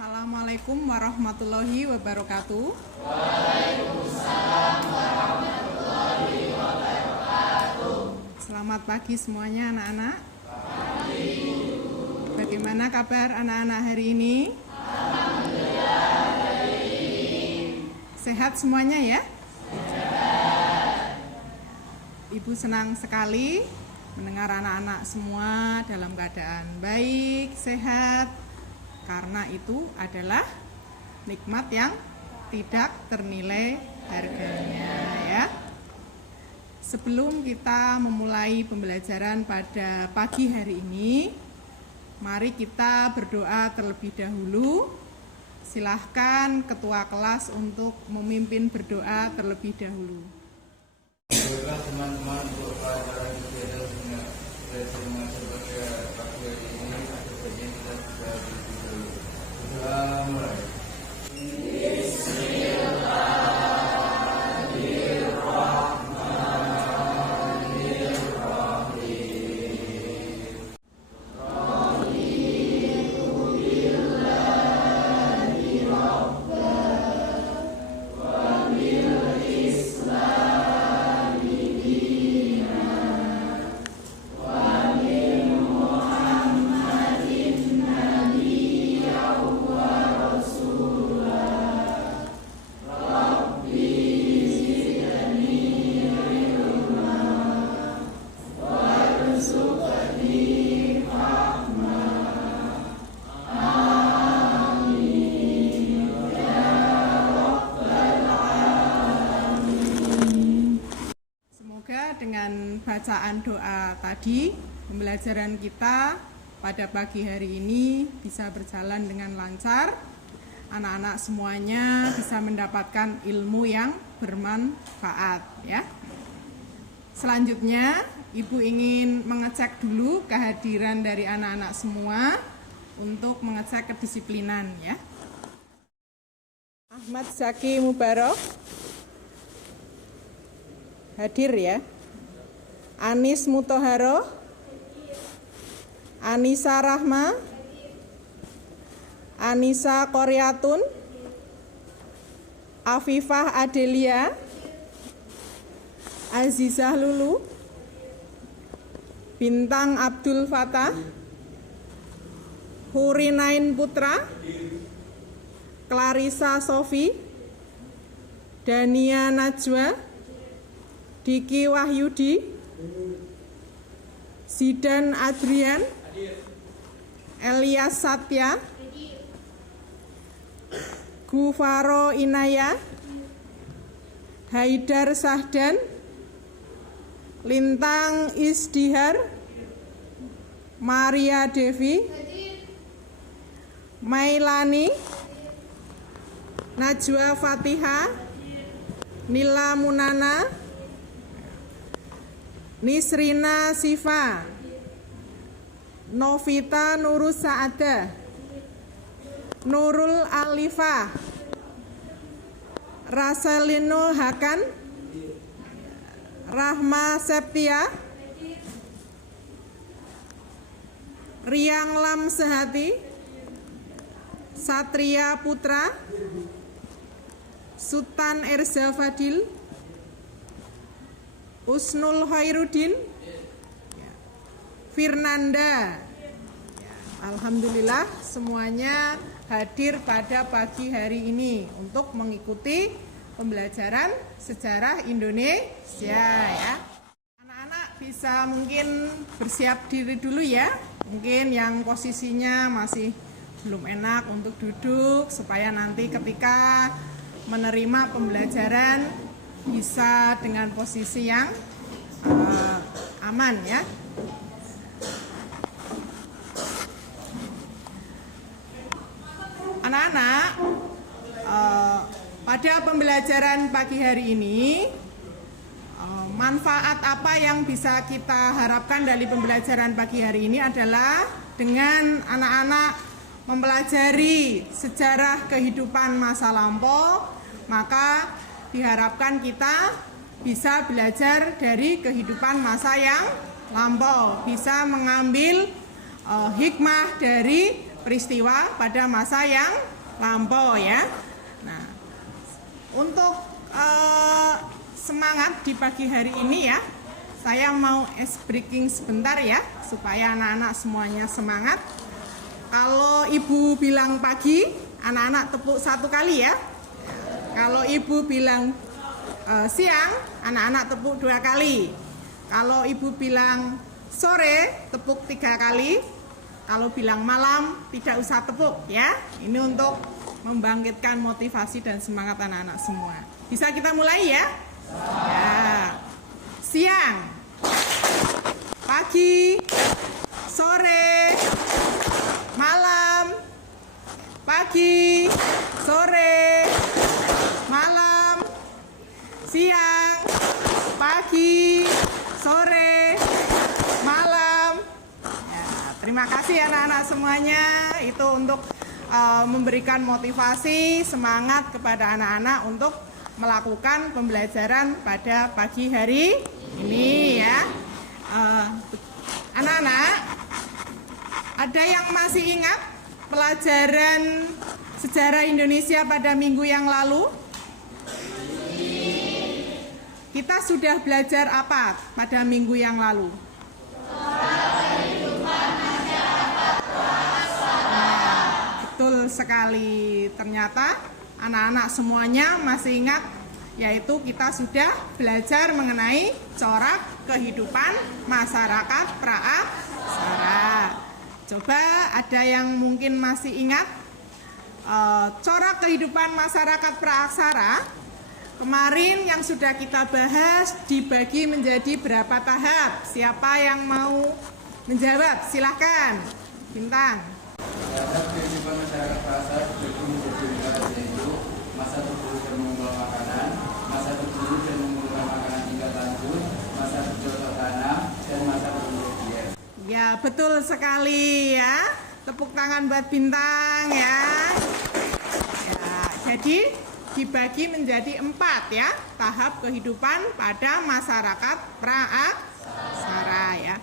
Assalamualaikum warahmatullahi wabarakatuh. Waalaikumsalam warahmatullahi wabarakatuh. Selamat pagi semuanya anak-anak. Pagi. Bagaimana kabar anak-anak hari ini? Alhamdulillah hari ini. Sehat semuanya ya? Sehat. Ibu senang sekali mendengar anak-anak semua dalam keadaan baik, sehat. Karena itu adalah nikmat yang tidak ternilai harganya ya. Sebelum kita memulai pembelajaran pada pagi hari ini, mari kita berdoa terlebih dahulu. Silahkan ketua kelas untuk memimpin berdoa terlebih dahulu. Teman-teman untuk pelajaran kegiatan sebagai pagi hari ini atau bagian kita sudah mulai. Dengan bacaan doa tadi, pembelajaran kita pada pagi hari ini bisa berjalan dengan lancar. Anak-anak semuanya bisa mendapatkan ilmu yang bermanfaat ya. Selanjutnya, Ibu ingin mengecek dulu kehadiran dari anak-anak semua untuk mengecek kedisiplinan ya. Ahmad Zaki Mubarok hadir ya. Anis Mutoharo, Anissa Rahma, Anissa Koryatun, Afifah Adelia, Azizah Lulu, Bintang Abdul Fatah, Hurinain Putra, Clarissa Sofi, Dania Najwa, Diki Wahyudi, Zidan Adrian, Elias Satya, Gufaro Inaya, Haidar Sahdan, Lintang Isdihar, Maria Devi, Mailani, Najwa Fatihah, Nila Munana, Nisrina Siva, Novita Nurus Saada, Nurul Alifah, Raselino Hakan, Rahma Septia, Riang Lam Sehati, Satria Putra, Sultan Erza Fadil, Usnul Khairuddin, Firnanda. Alhamdulillah semuanya hadir pada pagi hari ini untuk mengikuti pembelajaran sejarah Indonesia ya. Anak-anak bisa mungkin bersiap diri dulu ya. Mungkin yang posisinya masih belum enak untuk duduk supaya nanti ketika menerima pembelajaran bisa dengan posisi yang aman ya. Anak-anak, pada pembelajaran pagi hari ini, manfaat apa yang bisa kita harapkan dari pembelajaran pagi hari ini adalah dengan anak-anak mempelajari sejarah kehidupan masa lampau, maka diharapkan kita bisa belajar dari kehidupan masa yang lampau, bisa mengambil hikmah dari peristiwa pada masa yang lampau ya. Nah, untuk semangat di pagi hari ini ya, saya mau ice breaking sebentar ya, supaya anak-anak semuanya semangat. Kalau ibu bilang pagi, anak-anak tepuk 1 kali ya. Kalau ibu bilang siang, anak-anak tepuk 2 kali. Kalau ibu bilang sore, tepuk 3 kali. Kalau bilang malam, tidak usah tepuk ya. Ini untuk membangkitkan motivasi dan semangat anak-anak semua. Bisa kita mulai ya? Ya. Siang, pagi, sore, malam, pagi, sore, malam, siang, pagi, sore, malam. Ya, terima kasih anak-anak semuanya. Itu untuk memberikan motivasi, semangat kepada anak-anak untuk melakukan pembelajaran pada pagi hari ini ya. Anak-anak, ada yang masih ingat pelajaran sejarah Indonesia pada minggu yang lalu? Kita sudah belajar apa pada minggu yang lalu? Betul sekali. Ternyata anak-anak semuanya masih ingat, yaitu kita sudah belajar mengenai corak kehidupan masyarakat praaksara. Coba ada yang mungkin masih ingat corak kehidupan masyarakat praaksara kemarin yang sudah kita bahas dibagi menjadi berapa tahap? Siapa yang mau menjawab? Silahkan, Bintang. Terhadap kehidupan masyarakat praaksara dibagi menjadi 5, yaitu masa berburu dan mengumpulkan makanan, masa berburu dan mengumpulkan makanan tingkat lanjut, masa bercocok tanam, dan masa berpergian. Ya, betul sekali ya. Tepuk tangan buat Bintang ya. Ya, jadi dibagi menjadi 4 ya, tahap kehidupan pada masyarakat praaksara ya.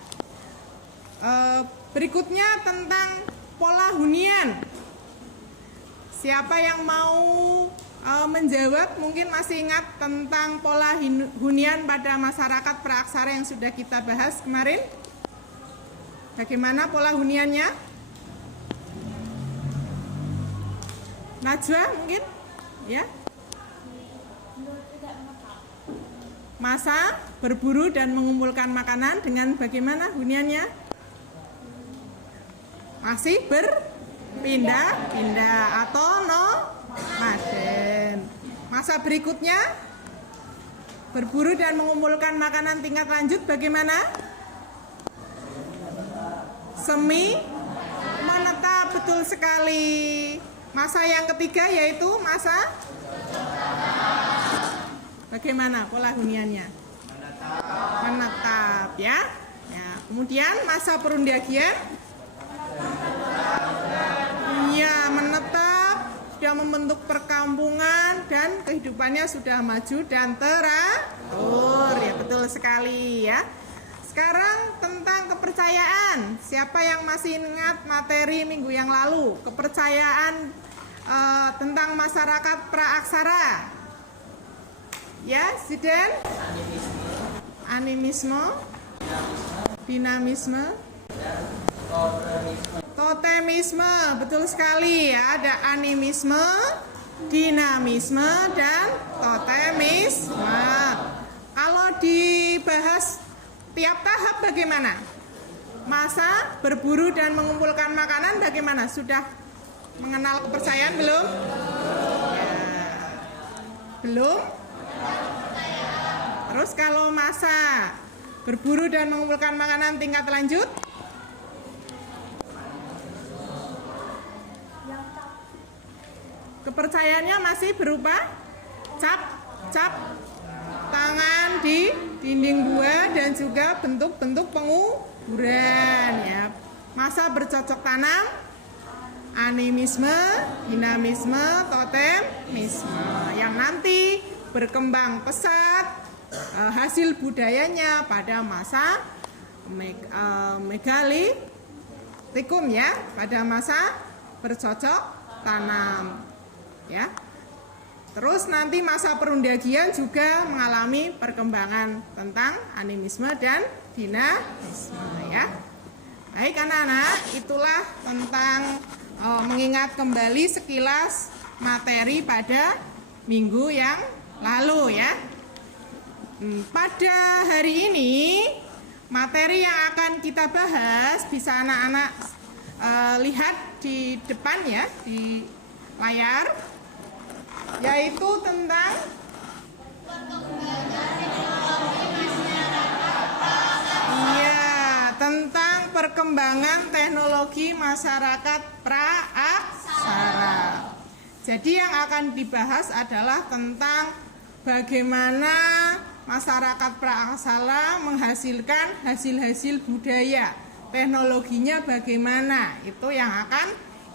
Berikutnya tentang pola hunian. Siapa yang mau menjawab? Mungkin masih ingat tentang pola hunian pada masyarakat praaksara yang sudah kita bahas kemarin? Bagaimana pola huniannya? Najwa mungkin? Ya. Masa berburu dan mengumpulkan makanan dengan bagaimana huniannya? Masih berpindah-pindah atau nomaden. Masa berikutnya berburu dan mengumpulkan makanan tingkat lanjut bagaimana? Semi menetap, betul sekali. Masa yang ketiga yaitu masa bagaimana pola huniannya? Menetap ya. Ya, kemudian masa perundagian? Ya, menetap, sudah membentuk perkampungan dan kehidupannya sudah maju dan teratur. Ya, betul sekali ya. Sekarang tentang kepercayaan. Siapa yang masih ingat materi minggu yang lalu? Kepercayaan tentang masyarakat praaksara. Ya, Ziden? Animisme, dinamisme, totemisme. Betul sekali ya, ada animisme, dinamisme, dan totemisme. Kalau dibahas tiap tahap bagaimana? Masa berburu dan mengumpulkan makanan bagaimana? Sudah mengenal kepercayaan belum? Ya. Belum? Terus kalau masa berburu dan mengumpulkan makanan tingkat lanjut? Kepercayaannya masih berupa cap tangan di dinding gua dan juga bentuk-bentuk penguburan ya. Masa bercocok tanam, animisme, dinamisme, totemisme yang nanti berkembang pesat hasil budayanya pada masa megalitikum ya, pada masa bercocok tanam. ya. Terus nanti masa perundagian juga mengalami perkembangan tentang animisme dan dinamisme ya. Baik anak-anak, itulah tentang mengingat kembali sekilas materi pada minggu yang lalu ya. Pada hari ini materi yang akan kita bahas bisa anak-anak lihat di depan ya, di layar, yaitu tentang tentang perkembangan teknologi masyarakat praaksara. Jadi yang akan dibahas adalah tentang bagaimana masyarakat praaksara menghasilkan hasil-hasil budaya. Teknologinya bagaimana? Itu yang akan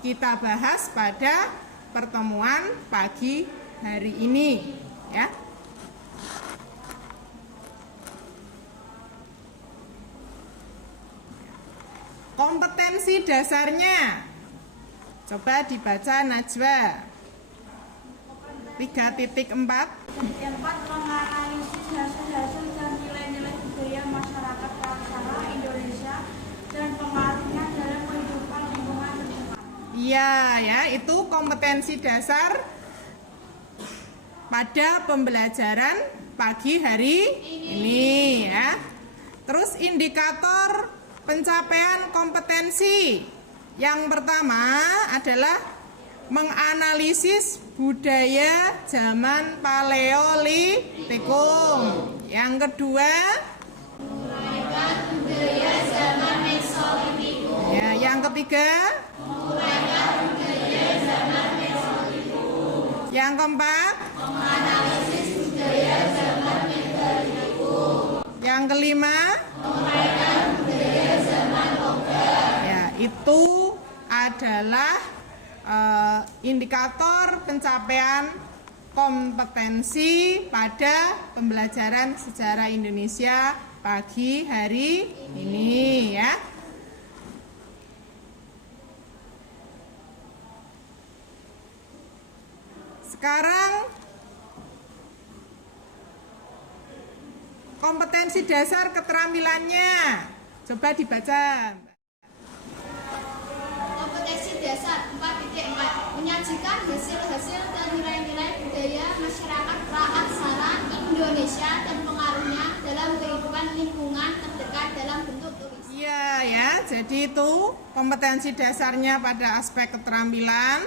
kita bahas pada pertemuan pagi hari ini ya. Kompetensi dasarnya coba dibaca Najwa. 3.4 menganalisis hasil-hasil dan nilai-nilai budaya masyarakat praaksara Indonesia dan pengaruhnya dalam kehidupan lingkungan terdekat. Iya ya, itu kompetensi dasar pada pembelajaran pagi hari ini ya. Terus indikator pencapaian kompetensi yang pertama adalah menganalisis budaya zaman Paleolitikum. Yang kedua, Menguraikan budaya zaman Mesolitikum. ya, yang ketiga, Menguraikan budaya zaman Mesolitikum. yang keempat, Menganalisis budaya zaman Mesolitikum. yang kelima, Menguraikan budaya zaman Logam. ya, itu adalah indikator pencapaian kompetensi pada pembelajaran sejarah Indonesia pagi hari ini ya. Sekarang kompetensi dasar keterampilannya coba dibaca. Kompetensi dasar 4.4 menyajikan hasil-hasil dan nilai-nilai budaya masyarakat praaksara Indonesia dan pengaruhnya dalam kehidupan lingkungan terdekat dalam bentuk tulis. Iya ya, jadi itu kompetensi dasarnya pada aspek keterampilan.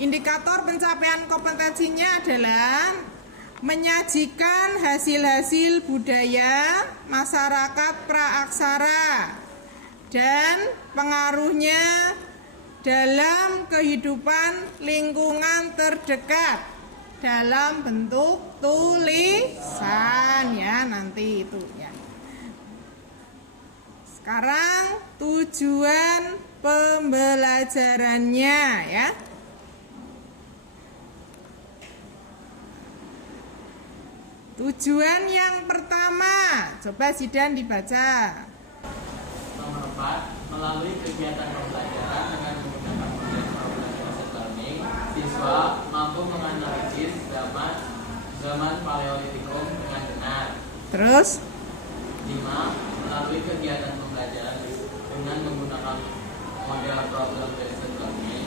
Indikator pencapaian kompetensinya adalah menyajikan hasil-hasil budaya masyarakat praaksara dan pengaruhnya dalam kehidupan lingkungan terdekat dalam bentuk tulisan ya, nanti itu ya. Sekarang tujuan pembelajarannya ya. Tujuan yang pertama, coba Zidan dibaca. Nomor 4, melalui kegiatan pembelajaran dengan menggunakan model problem-based learning, siswa mampu menganalisis zaman Paleolitikum dengan benar. Terus? 5, melalui kegiatan pembelajaran dengan menggunakan model problem-based learning,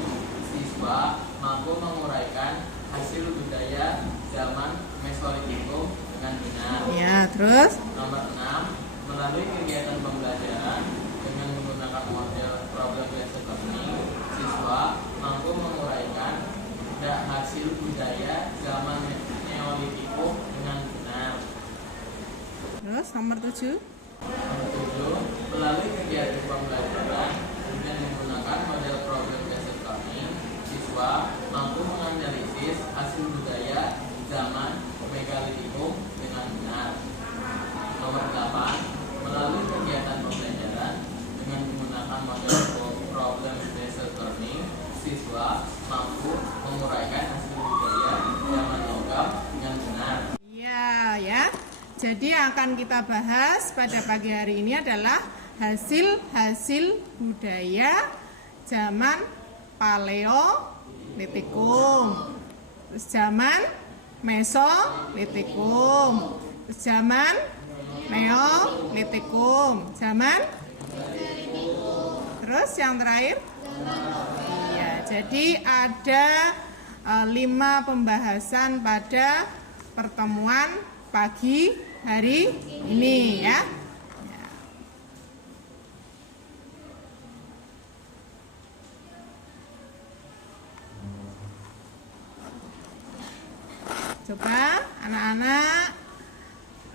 siswa mampu menguraikan hasil budaya zaman Mesolitikum dengan benar. Ya, terus? Nomor 6, melalui kegiatan pembelajaran dengan menggunakan model problem-based learning, siswa mampu menguraikan hasil budaya zaman Neolitikum dengan benar. Terus nomor 7? Nomor 7, melalui kegiatan pembelajaran dengan menggunakan model problem-based learning, siswa mampu menganalisis hasil budaya zaman Megalitikum dengan benar. Nomor 8, melalui kegiatan pembelajaran dengan menggunakan model problem-based learning, siswa mampu menguraikan hasil budaya zaman logam dengan benar. Iya ya. Jadi yang akan kita bahas pada pagi hari ini adalah hasil-hasil budaya zaman Paleolitikum. terus zaman Mesolitikum, terus zaman Neolitikum, zaman terus yang terakhir. Iya, jadi ada 5 pembahasan pada pertemuan pagi hari ini ya. Coba anak-anak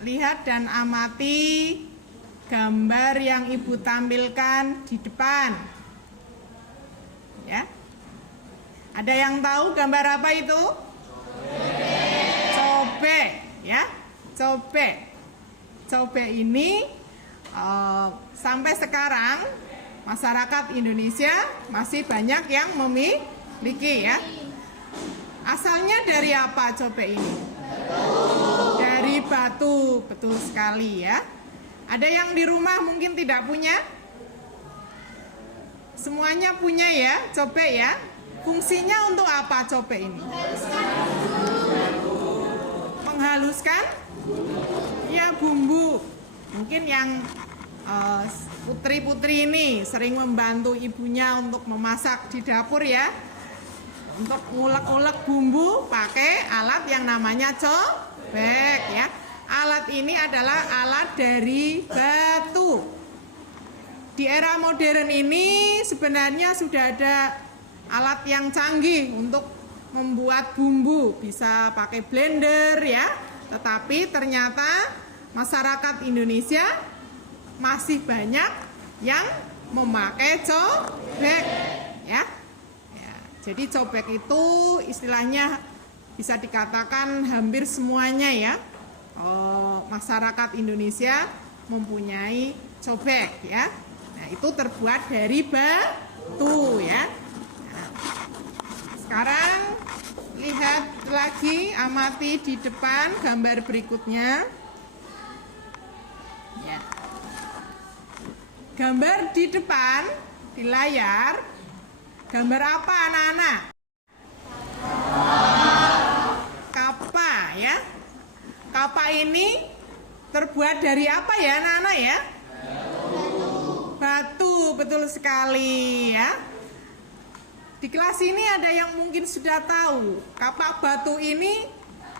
lihat dan amati gambar yang Ibu tampilkan di depan. Ya. Ada yang tahu gambar apa itu? Cobek, ya. Cobek. Cobek ini sampai sekarang masyarakat Indonesia masih banyak yang memiliki ya. Asalnya dari apa cobek ini? Dari batu, betul sekali ya. Ada yang di rumah mungkin tidak punya? Semuanya punya ya, cobek ya. Fungsinya untuk apa cobek ini? Menghaluskan? Ya, bumbu. Mungkin yang putri-putri ini sering membantu ibunya untuk memasak di dapur ya. Untuk ngulek-ngulek bumbu pakai alat yang namanya cobek ya. Alat ini adalah alat dari batu. Di era modern ini sebenarnya sudah ada alat yang canggih untuk membuat bumbu, bisa pakai blender ya. Tetapi ternyata masyarakat Indonesia masih banyak yang memakai cobek ya. Jadi cobek itu istilahnya bisa dikatakan hampir semuanya ya. Masyarakat Indonesia mempunyai cobek ya. Nah, itu terbuat dari batu ya. Nah, sekarang lihat lagi, amati di depan gambar berikutnya. Ya. Gambar di depan di layar. Gambar apa anak-anak? Kapa ya. Kapa ini terbuat dari apa ya anak-anak ya? Batu, betul sekali ya. Di kelas ini ada yang mungkin sudah tahu, kapak batu ini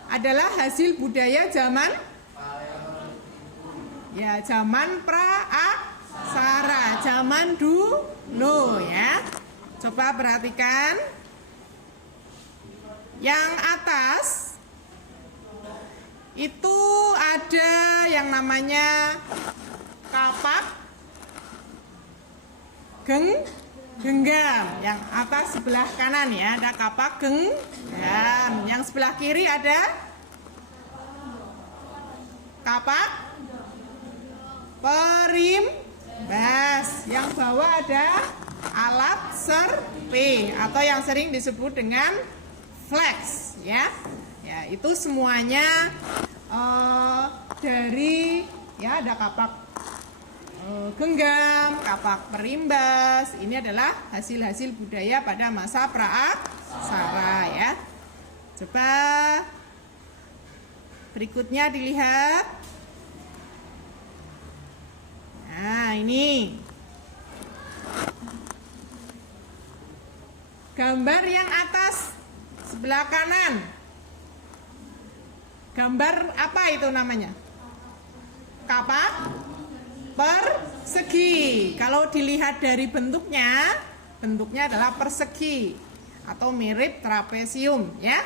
adalah hasil budaya zaman ya, zaman pra-aksara, zaman dulu ya. Coba perhatikan. Yang atas itu ada yang namanya kapak genggam. Yang atas sebelah kanan ya, ada kapak genggam. Yang sebelah kiri ada kapak perimbas. Yang bawah ada alat serpi atau yang sering disebut dengan flex ya. Ya, itu semuanya dari ya, ada kapak genggam, kapak perimbas. Ini adalah hasil-hasil budaya pada masa pra-aksara ya. Coba berikutnya dilihat. Nah, ini gambar yang atas sebelah kanan. Gambar apa itu namanya? Kapak persegi. Kalau dilihat dari bentuknya adalah persegi atau mirip trapesium ya.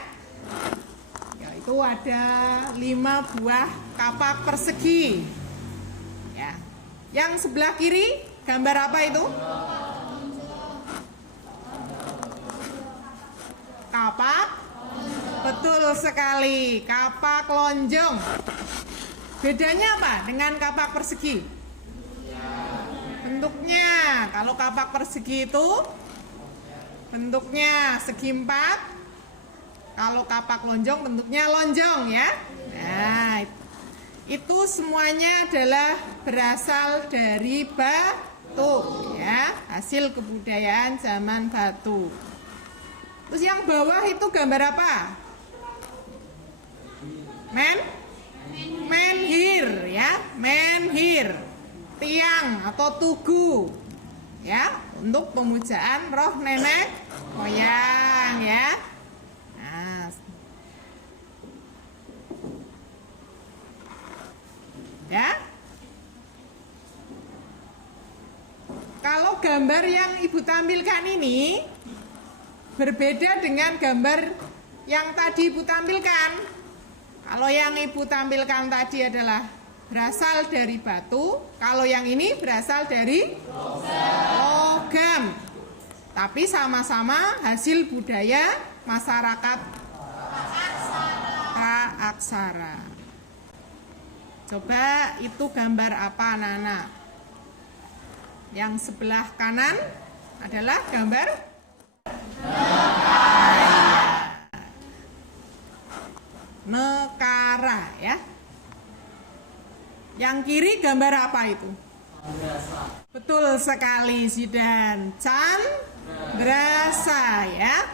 Ya, itu ada 5 buah kapak persegi. Ya. Yang sebelah kiri gambar apa itu? Kapak, betul sekali, kapak lonjong. Bedanya apa dengan kapak persegi? Bentuknya, kalau kapak persegi itu bentuknya segi 4, kalau kapak lonjong bentuknya lonjong ya. Nah, itu semuanya adalah berasal dari batu ya, hasil kebudayaan zaman batu. Terus yang bawah itu gambar apa? menhir ya, menhir, tiang atau tugu ya, untuk pemujaan roh nenek moyang ya. Nah, ya. Kalau gambar yang Ibu tampilkan ini berbeda dengan gambar yang tadi Ibu tampilkan. Kalau yang Ibu tampilkan tadi adalah berasal dari batu, kalau yang ini berasal dari logam. Tapi sama-sama hasil budaya masyarakat Praaksara. Coba itu gambar apa anak-anak? Yang sebelah kanan adalah gambar Nekara ya. Yang kiri gambar apa itu? Betul sekali Zidan, Candrasa ya.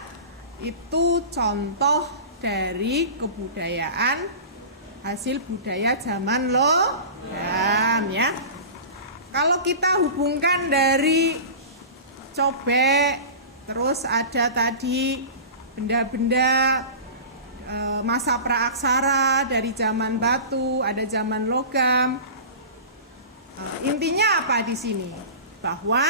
Itu contoh dari kebudayaan hasil budaya zaman logam ya. Kalau kita hubungkan dari cobek, terus ada tadi benda-benda masa praaksara dari zaman batu, ada zaman logam. Intinya apa di sini? Bahwa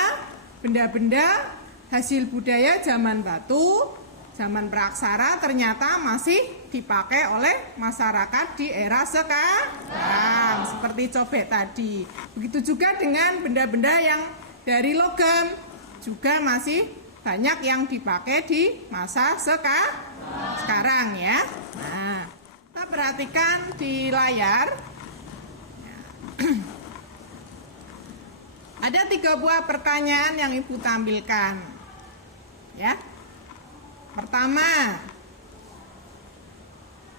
benda-benda hasil budaya zaman batu, zaman praaksara ternyata masih dipakai oleh masyarakat di era sekarang, seperti cobek tadi. Begitu juga dengan benda-benda yang dari logam, juga masih banyak yang dipakai di masa sekarang ya. Nah, kita perhatikan di layar. Ada 3 buah pertanyaan yang Ibu tampilkan. Ya. Pertama,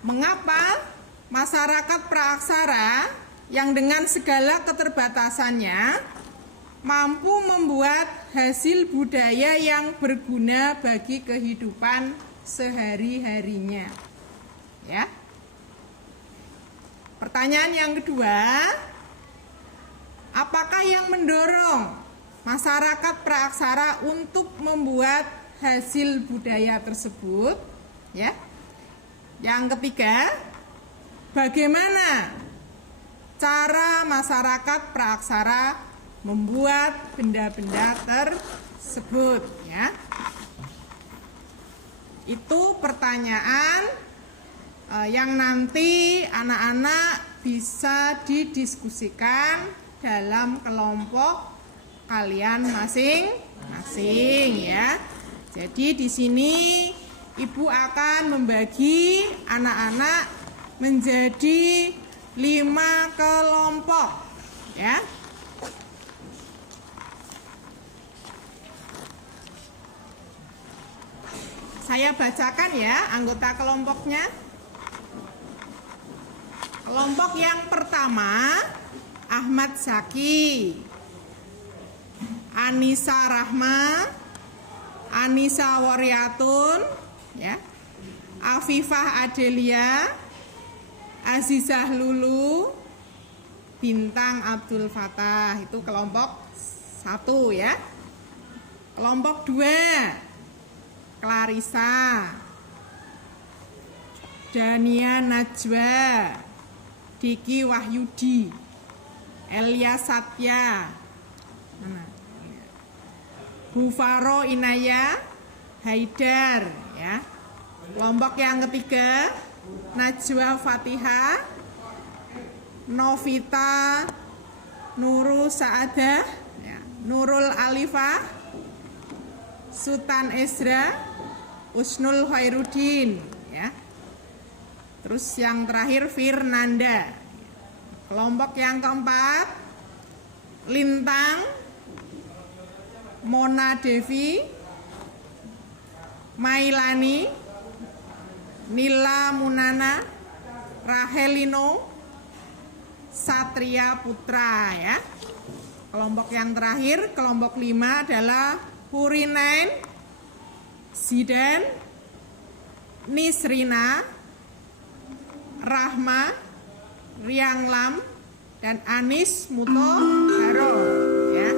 mengapa masyarakat praaksara yang dengan segala keterbatasannya mampu membuat hasil budaya yang berguna bagi kehidupan sehari-harinya? Ya. Pertanyaan yang kedua, apakah yang mendorong masyarakat praaksara untuk membuat hasil budaya tersebut? Ya. Yang ketiga, bagaimana cara masyarakat praaksara membuat benda-benda tersebut ya? Itu pertanyaan yang nanti anak-anak bisa didiskusikan dalam kelompok kalian masing-masing ya. Jadi di sini Ibu akan membagi anak-anak menjadi 5 kelompok ya. Saya bacakan ya anggota kelompoknya. Kelompok yang pertama, Ahmad Zaki, Anissa Rahma, Anissa Waryatun, ya, Afifah Adelia, Azizah Lulu, Bintang Abdul Fatah. Itu kelompok 1 ya. Kelompok 2, Clarissa, Dania Najwa, Diki Wahyudi, Elia Satya, Bufaro Inaya, Haidar ya. Kelompok yang ketiga, Najwa Fatihah, Novita Nurul Saadah ya. Nurul Alifah, Sultan Ezra, Usnul Khairuddin ya. Terus yang terakhir Firnanda. Kelompok yang keempat, Lintang, Mona Devi, Mailani, Nila Munana, Rahelino, Satria Putra ya. Kelompok yang terakhir, kelompok 5 adalah Hurinain, Zidan, Nisrina, Rahma, Riang Lam, dan Anis Muto Haro, ya.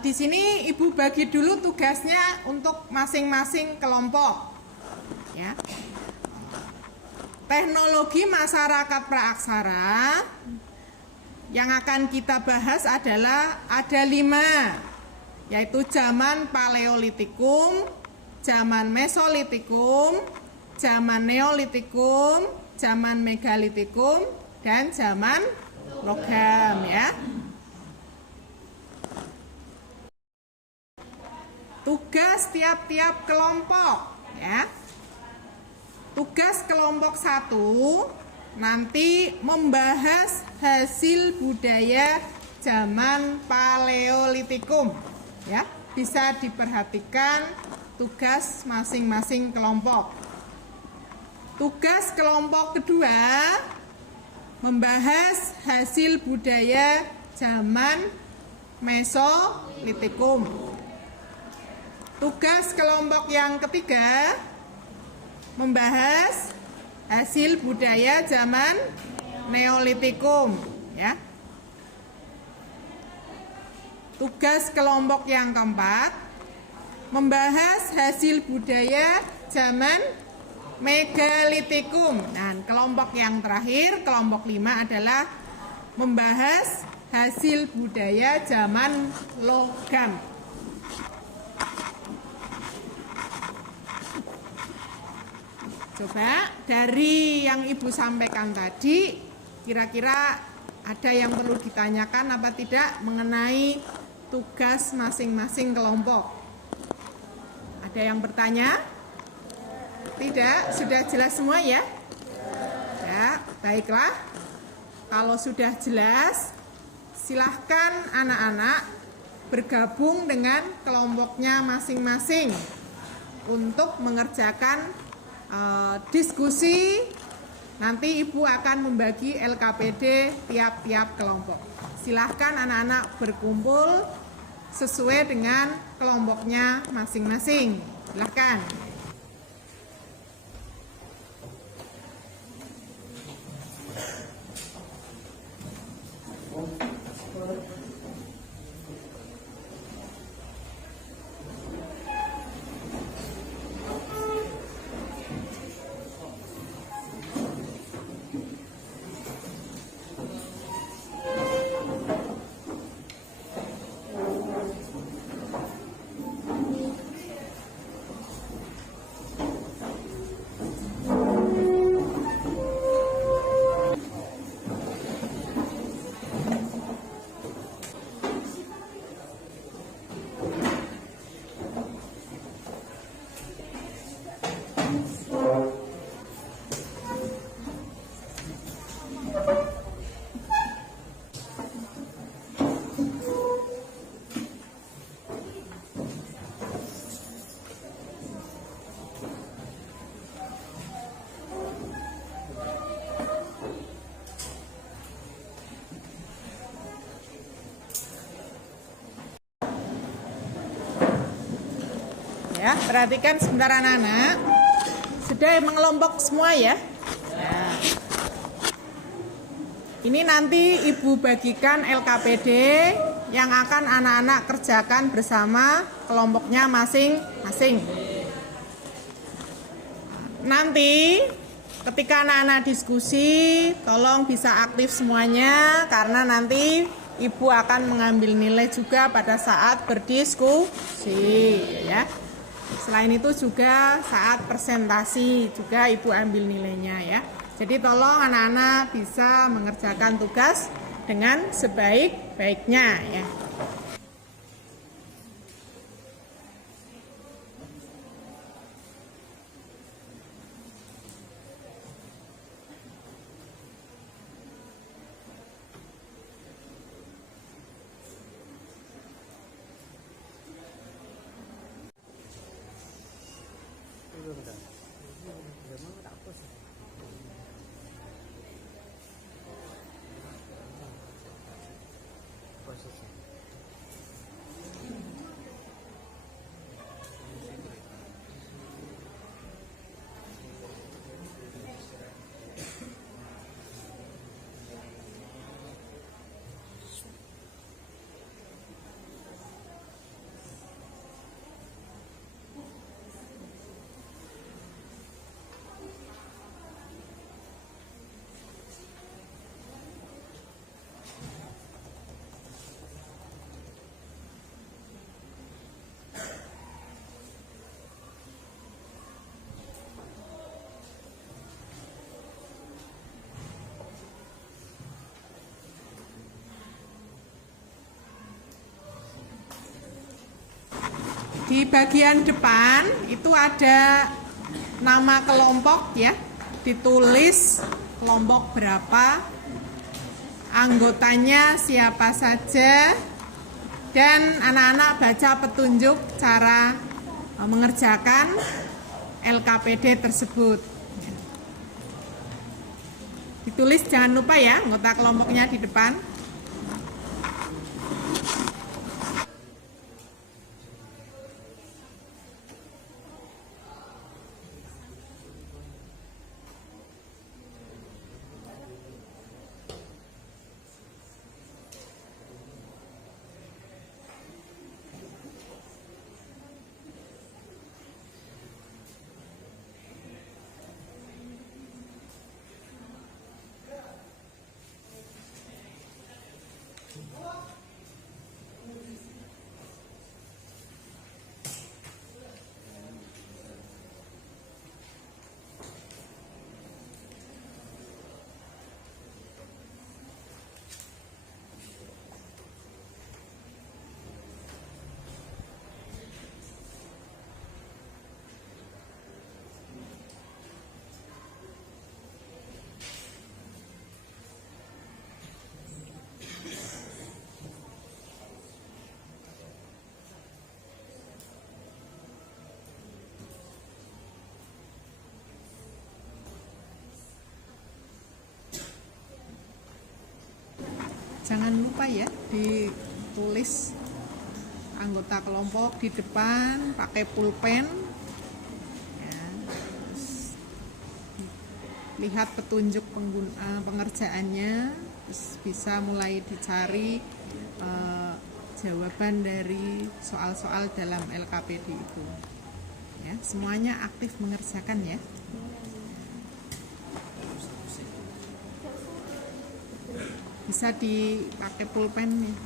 Di sini Ibu bagi dulu tugasnya untuk masing-masing kelompok. Ya. Teknologi masyarakat praaksara yang akan kita bahas adalah ada 5, yaitu zaman Paleolitikum, zaman Mesolitikum, zaman Neolitikum, zaman Megalitikum, dan zaman logam, ya. Tugas tiap-tiap kelompok, ya. Tugas kelompok 1 nanti membahas hasil budaya zaman Paleolitikum, ya. Bisa diperhatikan tugas masing-masing kelompok. Tugas kelompok kedua membahas hasil budaya zaman Mesolitikum. Tugas kelompok yang ketiga membahas hasil budaya zaman Neolitikum, ya. Tugas kelompok yang keempat membahas hasil budaya zaman Megalitikum. Dan kelompok yang terakhir, kelompok 5 adalah membahas hasil budaya zaman logam. Coba dari yang Ibu sampaikan tadi, kira-kira ada yang perlu ditanyakan apa tidak mengenai tugas masing-masing kelompok? Ada yang bertanya? Tidak? Sudah jelas semua ya? Ya, baiklah. Kalau sudah jelas, silahkan anak-anak bergabung dengan kelompoknya masing-masing untuk mengerjakan diskusi. Nanti Ibu akan membagi LKPD tiap-tiap kelompok. Silahkan anak-anak berkumpul sesuai dengan kelompoknya masing-masing. Silahkan. Ya, perhatikan sebentar anak-anak. Sudah mengelompok semua ya. Nah, ini nanti Ibu bagikan LKPD yang akan anak-anak kerjakan bersama kelompoknya masing-masing. Nanti ketika anak-anak diskusi, tolong bisa aktif semuanya karena nanti Ibu akan mengambil nilai juga pada saat berdiskusi, ya. Selain itu juga saat presentasi juga Ibu ambil nilainya, ya. Jadi tolong anak-anak bisa mengerjakan tugas dengan sebaik-baiknya, ya. Di bagian depan itu ada nama kelompok ya, ditulis kelompok berapa, anggotanya siapa saja, dan anak-anak baca petunjuk cara mengerjakan LKPD tersebut. Ditulis jangan lupa ya, anggota kelompoknya di depan. Jangan lupa ya ditulis anggota kelompok di depan pakai pulpen ya, terus lihat petunjuk pengerjaannya, terus bisa mulai dicari jawaban dari soal-soal dalam LKPD itu ya. Semuanya aktif mengerjakan ya. Bisa dipakai pulpen nih,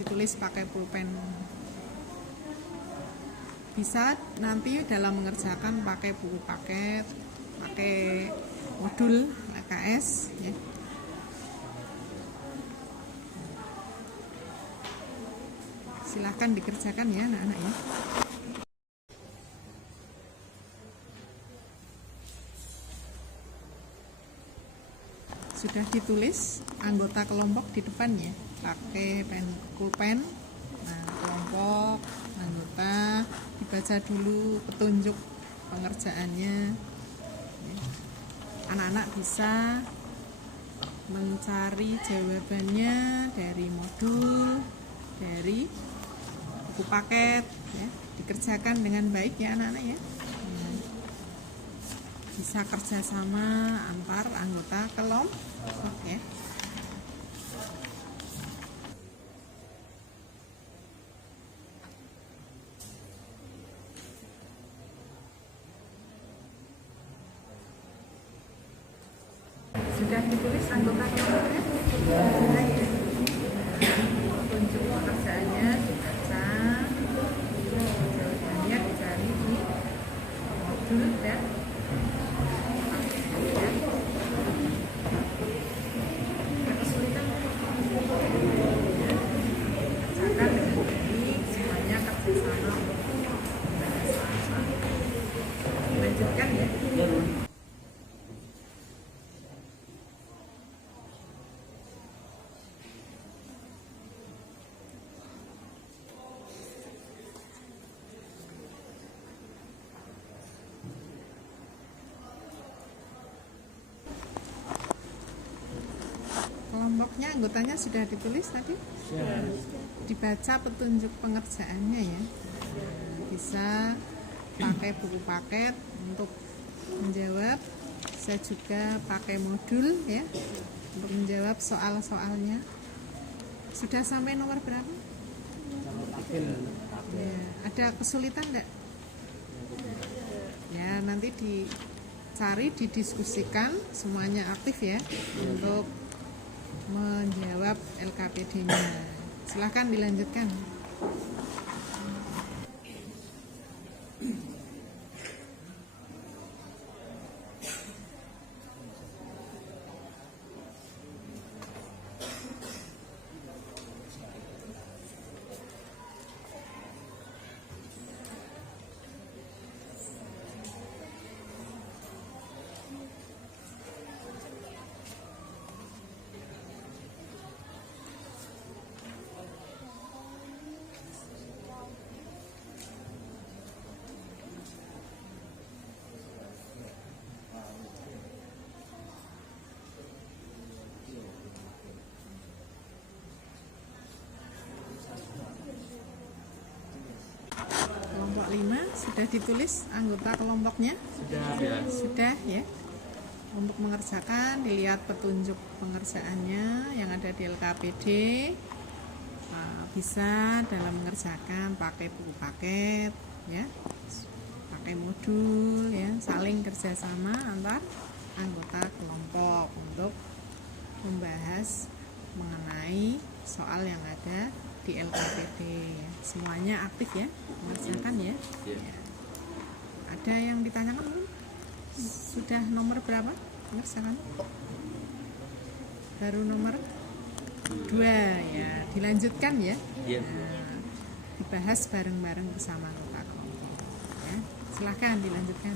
ditulis pakai pulpen. Bisa nanti dalam mengerjakan pakai buku paket, pakai modul LKS ya. Silahkan dikerjakan ya anak-anak ya. Sudah ditulis anggota kelompok di depannya pakai pulpen. Nah, kelompok anggota dibaca dulu petunjuk pengerjaannya. Anak-anak bisa mencari jawabannya dari modul, dari buku paket ya. Dikerjakan dengan baik ya anak-anak ya. Bisa kerjasama antar anggota kelompok ya. Sudah ditulis anggota kelompoknya? Sudah ya. Tunjuk pekerjaannya dibaca, jawabannya dicari di modul dan lanjutkan ya. kelompoknya anggotanya sudah ditulis tadi? Dibaca petunjuk pengerjaannya ya. Bisa pakai buku paket untuk menjawab. Saya juga pakai modul ya untuk menjawab soal-soalnya. Sudah sampai nomor berapa? Ya, ada kesulitan enggak? Ya, nanti dicari, didiskusikan, semuanya aktif ya untuk menjawab LKPD-nya. Silahkan dilanjutkan. Kelompok 5 sudah ditulis anggota kelompoknya? Sudah ya. Untuk mengerjakan dilihat petunjuk pengerjaannya yang ada di LKPD. Bisa dalam mengerjakan pakai buku paket ya, pakai modul ya, saling kerjasama antar anggota kelompok untuk membahas mengenai soal yang ada di LKPD ya. Semuanya aktif ya mengerjakan ya. Ada yang ditanyakan belum? Sudah nomor berapa mengerjakan? Baru nomor 2 ya, dilanjutkan ya. Nah, dibahas bareng-bareng bersama anggota kelompok ya. Silahkan dilanjutkan.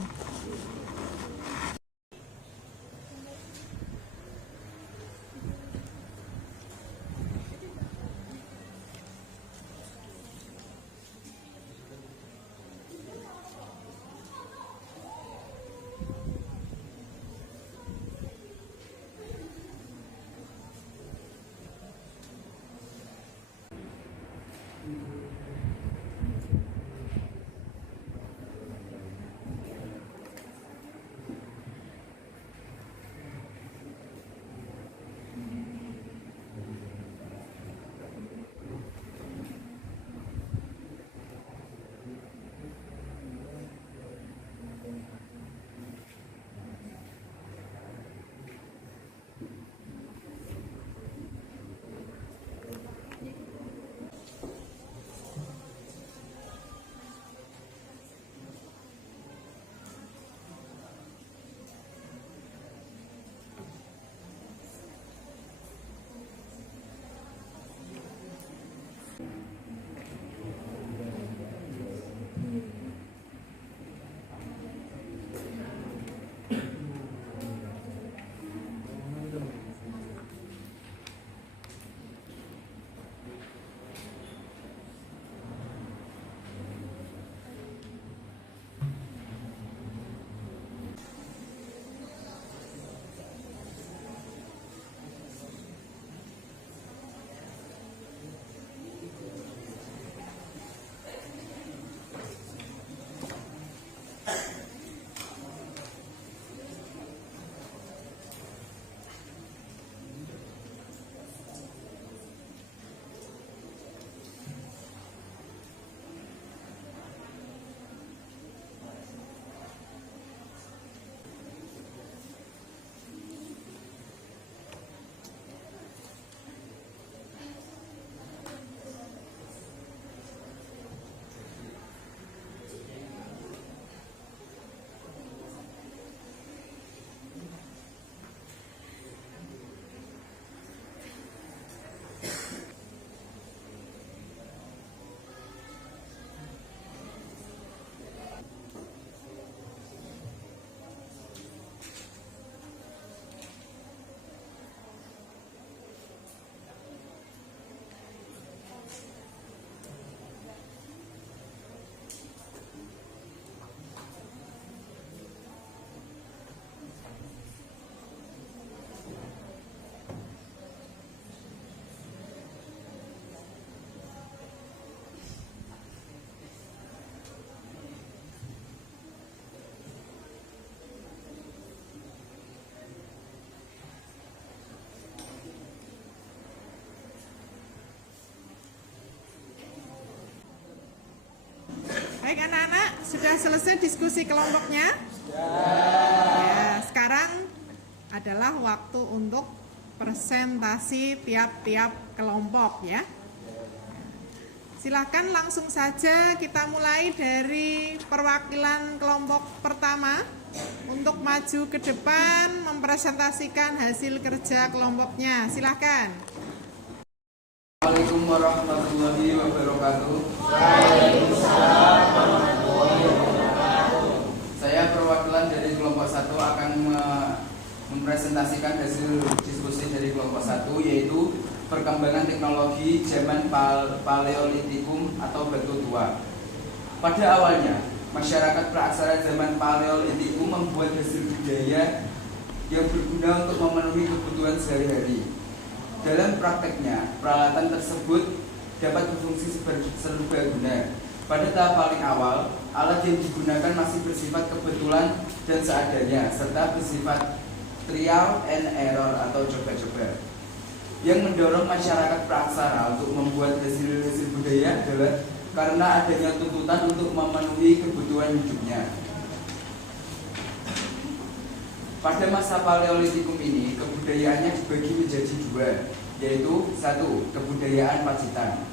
Sudah selesai diskusi kelompoknya? Ya, sekarang adalah waktu untuk presentasi tiap-tiap kelompok ya. Silahkan langsung saja kita mulai dari perwakilan kelompok pertama untuk maju ke depan mempresentasikan hasil kerja kelompoknya. Silahkan. Assalamualaikum warahmatullahi wabarakatuh. Waalaikumsalam warahmatullahi wabarakatuh. Saya perwakilan dari kelompok 1 akan mempresentasikan hasil diskusi dari kelompok 1, yaitu perkembangan teknologi zaman Paleolitikum atau batu tua. Pada awalnya, masyarakat praaksara zaman Paleolitikum membuat hasil budaya yang berguna untuk memenuhi kebutuhan sehari-hari. Dalam prakteknya, peralatan tersebut dapat berfungsi serbaguna. Pada tahap paling awal, alat yang digunakan masih bersifat kebetulan dan seadanya, serta bersifat trial and error atau coba-coba. Yang mendorong masyarakat praaksara untuk membuat hasil-hasil budaya adalah karena adanya tuntutan untuk memenuhi kebutuhan hidupnya. Pada masa Paleolitikum ini, kebudayaannya dibagi menjadi dua, yaitu 1. Kebudayaan Pacitan.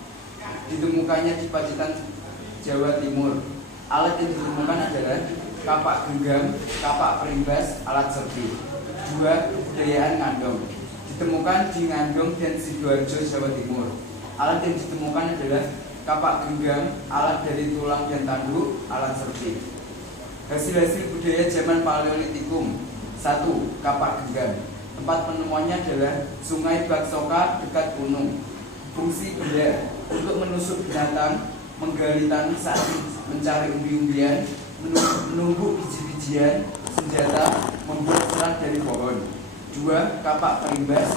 Ditemukannya di Pacitan, Jawa Timur. Alat yang ditemukan adalah kapak genggam, kapak perimbas, alat serpi. 2. Kebudayaan Ngandong. Ditemukan di Ngandong dan Sidoarjo, Jawa Timur. Alat yang ditemukan adalah kapak genggam, alat dari tulang dan tanduk, alat serpi. Hasil-hasil budaya zaman Paleolitikum. 1. Kapak genggam. Tempat penemuannya adalah Sungai Baksoka dekat Gunung. Fungsi benda untuk menusuk binatang, menggali tanah saat mencari umbi-umbian, menumbuk biji-bijian, senjata, membuat serat dari pohon. 2. Kapak perimbas.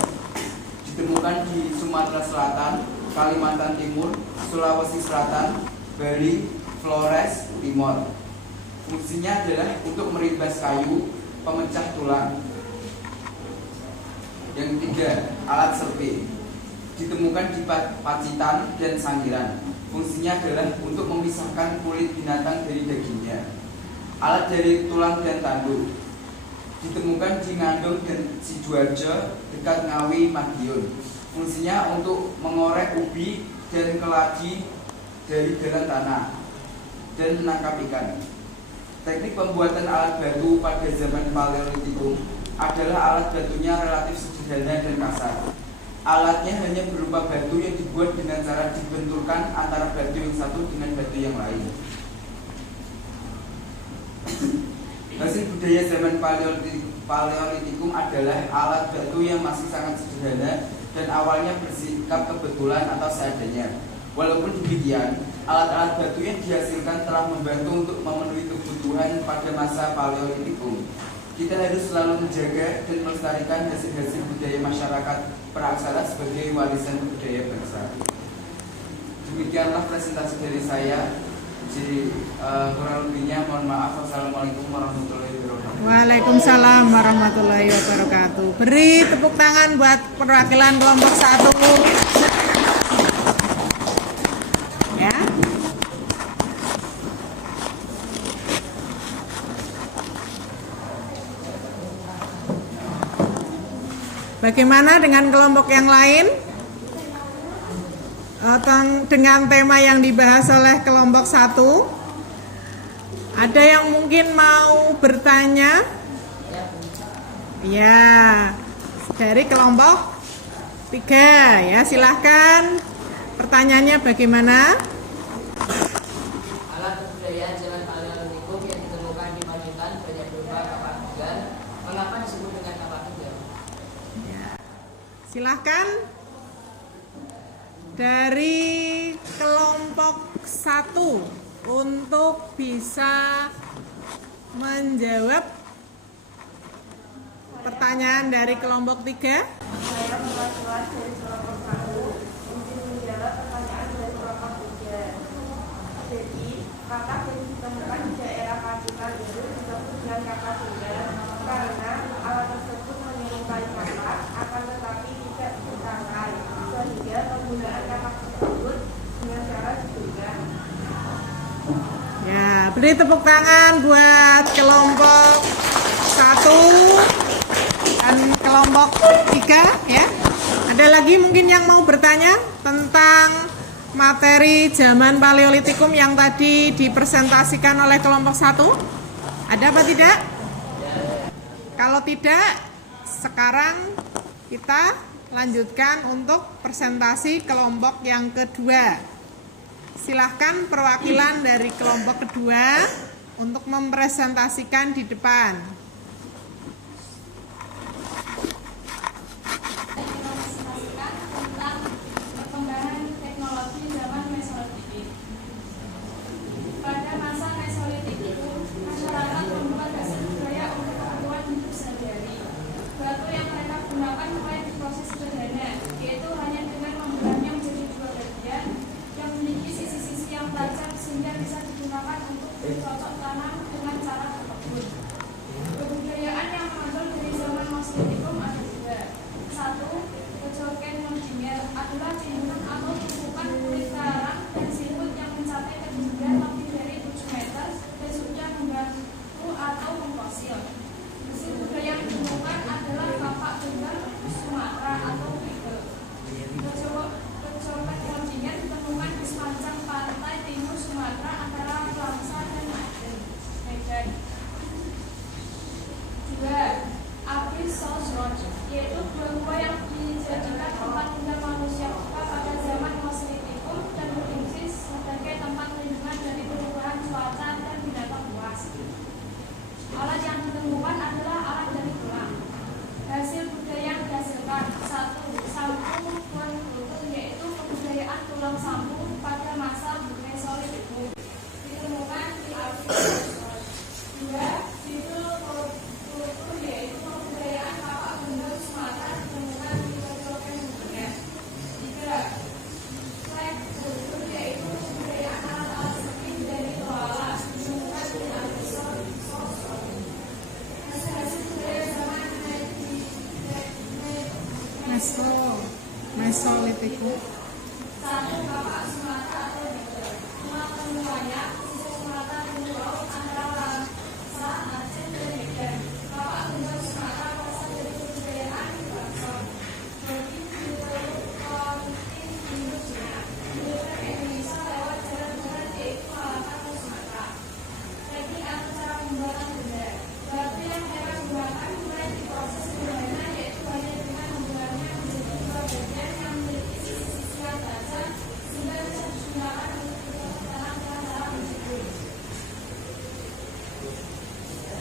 Ditemukan di Sumatera Selatan, Kalimantan Timur, Sulawesi Selatan, Bali, Flores Timur. Fungsinya adalah untuk merimbas kayu, pemecah tulang. Yang 3. Alat serpi. Ditemukan di Pacitan dan Sangiran. Fungsinya adalah untuk memisahkan kulit binatang dari dagingnya. Alat dari tulang dan tanduk. Ditemukan di Ngandung dan Sidoarjo dekat Ngawi, Madiun. Fungsinya untuk mengorek ubi dan keladi dari dalam tanah dan menangkap ikan. Teknik pembuatan alat batu pada zaman Paleolitikum adalah alat batunya relatif sederhana dan kasar. Alatnya hanya berupa batu yang dibuat dengan cara dibenturkan antara batu yang satu dengan batu yang lain. Hasil budaya zaman Paleolitikum adalah alat batu yang masih sangat sederhana dan awalnya bersikap kebetulan atau seadanya. Walaupun demikian, alat-alat batu yang dihasilkan telah membantu untuk memenuhi kebutuhan pada masa Paleolitikum. Kita harus selalu menjaga dan melestarikan hasil-hasil budaya masyarakat praaksara sebagai warisan budaya bangsa. Demikianlah presentasi dari saya. Jadi kurang lebihnya mohon maaf. Wassalamualaikum warahmatullahi wabarakatuh. Waalaikumsalam warahmatullahi wabarakatuh. Beri tepuk tangan buat perwakilan kelompok 1. Ya. Bagaimana dengan kelompok yang lain? Dengan tema yang dibahas oleh kelompok 1, ada yang mungkin mau bertanya? Ya, dari kelompok 3 ya, silahkan. Pertanyaannya bagaimana? Alat kebudayaan zaman Paleolitikum yang ditemukan di Pacitan banyak berupa kapak genggam. Mengapa disebut dengan kapak genggam? Ya. Silahkan. Dari kelompok 1 untuk bisa menjawab pertanyaan dari kelompok 3. Saya perwakilan dari kelompok 1 untuk menjawab pertanyaan dari kelompok 3. Jadi, kapak yang ditemukan di daerah Pacitan itu disebut dengan kapak tunggal karena alat tersebut menyerupai kapak, akan tetapi tidak ditangkai, sehingga penggunaan kapak tersebut dengan cara digenggam. Ya, beri tepuk tangan buat kelompok 1 dan kelompok 3 ya. Ada lagi mungkin yang mau bertanya tentang materi zaman Paleolitikum yang tadi dipresentasikan oleh kelompok 1? Ada apa tidak? Kalau tidak, sekarang kita lanjutkan untuk presentasi kelompok yang kedua. Silahkan perwakilan dari kelompok kedua untuk mempresentasikan di depan. Tentang perkembangan teknologi zaman Mesolitik. Pada masa Mesolitik itu, masyarakat membuat hasil budaya untuk keperluan hidup sehari-hari. Batu yang mereka gunakan mulai diproses sederhana, yaitu hanya dengan membelahnya menjadi 2 bagian yang memiliki sisi-sisi yang tajam sehingga bisa digunakan untuk bercocok tanam dengan cara berkebun. Kebudayaan yang menonjol dari zaman Mesolitik ada 2. 1. Kecoken Mondinger adalah timbunan atau tumpukan kulit karang dan sirut yang mencapai ketinggian lebih dari 7 meter dan sudah membantu atau mengfosil. Mesin budaya yang ditemukan adalah kapak tunggal Sumatera atau Wigel. Kecoken Mondinger ditemukan di sepanjang pantai timur Sumatera antara Langsa dan Medan. 2. Abyss South Road, yaitu gua-gua yang dijadikan tempat tinggal manusia kuno pada zaman Mesolitik dan berfungsi sebagai tempat perlindungan dari perubahan cuaca dan binatang buas. Alat yang ditemukan adalah alat dari tulang. Hasil budaya yang dihasilkan: 1. Sampu tuan kultur, yaitu kebudayaan tulang sampu pada masa Mesolitik, ditemukan di Abyss South Road. 2. Jidul kultur, yaitu kebudayaan kapak benda Sumatera, ditemukan di Kecoken Mondinger. 3. Flag kultur, yaitu kebudayaan alat-alat seni dari koala, ditemukan di Abyss South Road. Hasil budaya zaman Mesolitikum. 1. Kapak Sumatera atau Wigel. Rumah temuannya pesisir Sumatera timur laut antara Langsa, Aceh, dan Medan. Kapak benda Sumatera berasal dari kebudayaan Bangson. Jadi kontin Indochina menjadikan Indonesia lewat jalan darat, yaitu Malaka ke Sumatera. Teknik atau cara pembuatan benda. Batu yang mereka gunakan mulai diproses sederhana, yaitu hanya dengan membelahnya menjadi 2 bagian yang memiliki sisi-sisi yang tajam sehingga bisa digunakan untuk bercocok tanam dengan cara menjepit.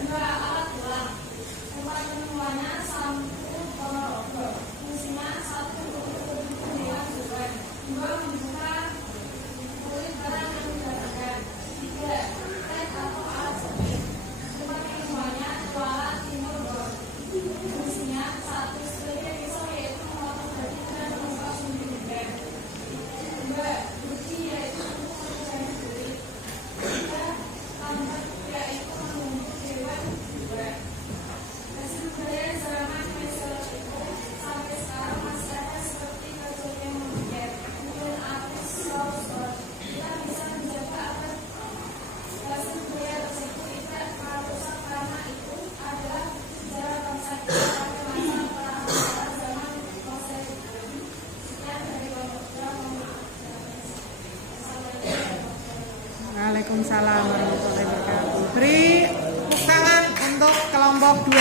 2. Alat tulang. Tempat penemuannya Sampu Ponorogo. Fungsinya: 1. Untuk berhubung dengan hewan. 2. Membuka kulit barang yang didapatkan. 3. Tek atau alat jepit. Tempat penemuannya Kuala Timur Bor. Fungsinya: 1. Sebagai pisau, yaitu memotong daging dan membuka sumber daging. 2. Guci, yaitu untuk menjahit kulit. 3. Lambat, yaitu membungkus hewan. 2. Hasil budaya zaman Mesolitik sampai sekarang masih ada seperti Kecoken Mondinger dan Abyss South Road. Kita bisa menjaga agar hasil budaya tersebut tidak merusak, karena itu adalah sejarah bangsa kita pada masa pra-sejarah zaman Mesolitik. Sekian dari kelompok 2. Waalaikumsalam warahmatullahi wabarakatuh. Beri tepuk tangan untuk kelompok 2.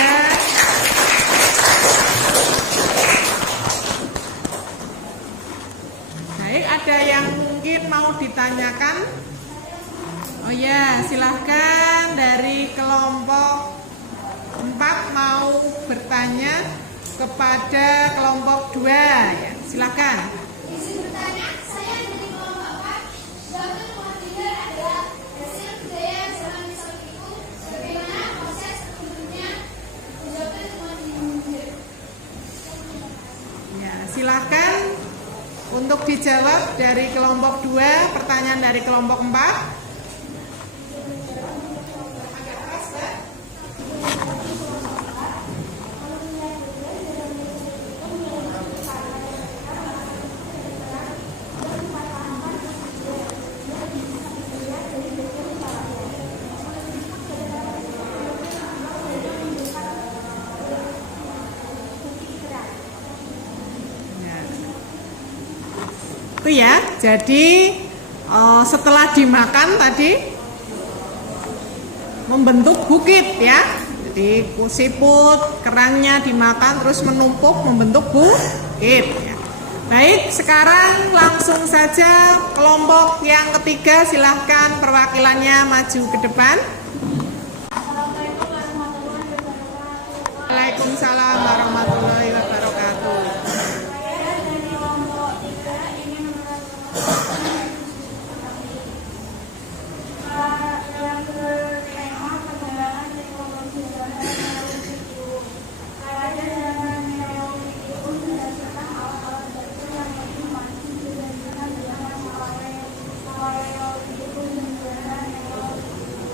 Baik, ada yang mungkin mau ditanyakan? Oh ya, silahkan dari kelompok 4 mau bertanya kepada kelompok 2 ya. Silahkan. Izin bertanya, saya dari kelompok 4. Kecoken Mondinger adalah hasil budaya zaman Mesolitik. Bagaimana proses terbentuknya Kecoken Mondinger? Ya, silahkan untuk dijawab dari kelompok 2, pertanyaan dari kelompok 4. Itu ya. Jadi setelah dimakan tadi membentuk bukit ya. Jadi siput kerangnya dimakan terus menumpuk membentuk bukit ya. Baik, sekarang langsung saja kelompok yang ketiga, silahkan perwakilannya maju ke depan. Waalaikumsalam warahmatullahi wabarakatuh. Saya dari kelompok 3 ingin yang bertema perjalanan teknologi dalam itu. Saya dengan teknologi itu berdasarkan alat-alat dasar yang lebih maju dibandingkan dengan awal itu sebenarnya teknologi itu.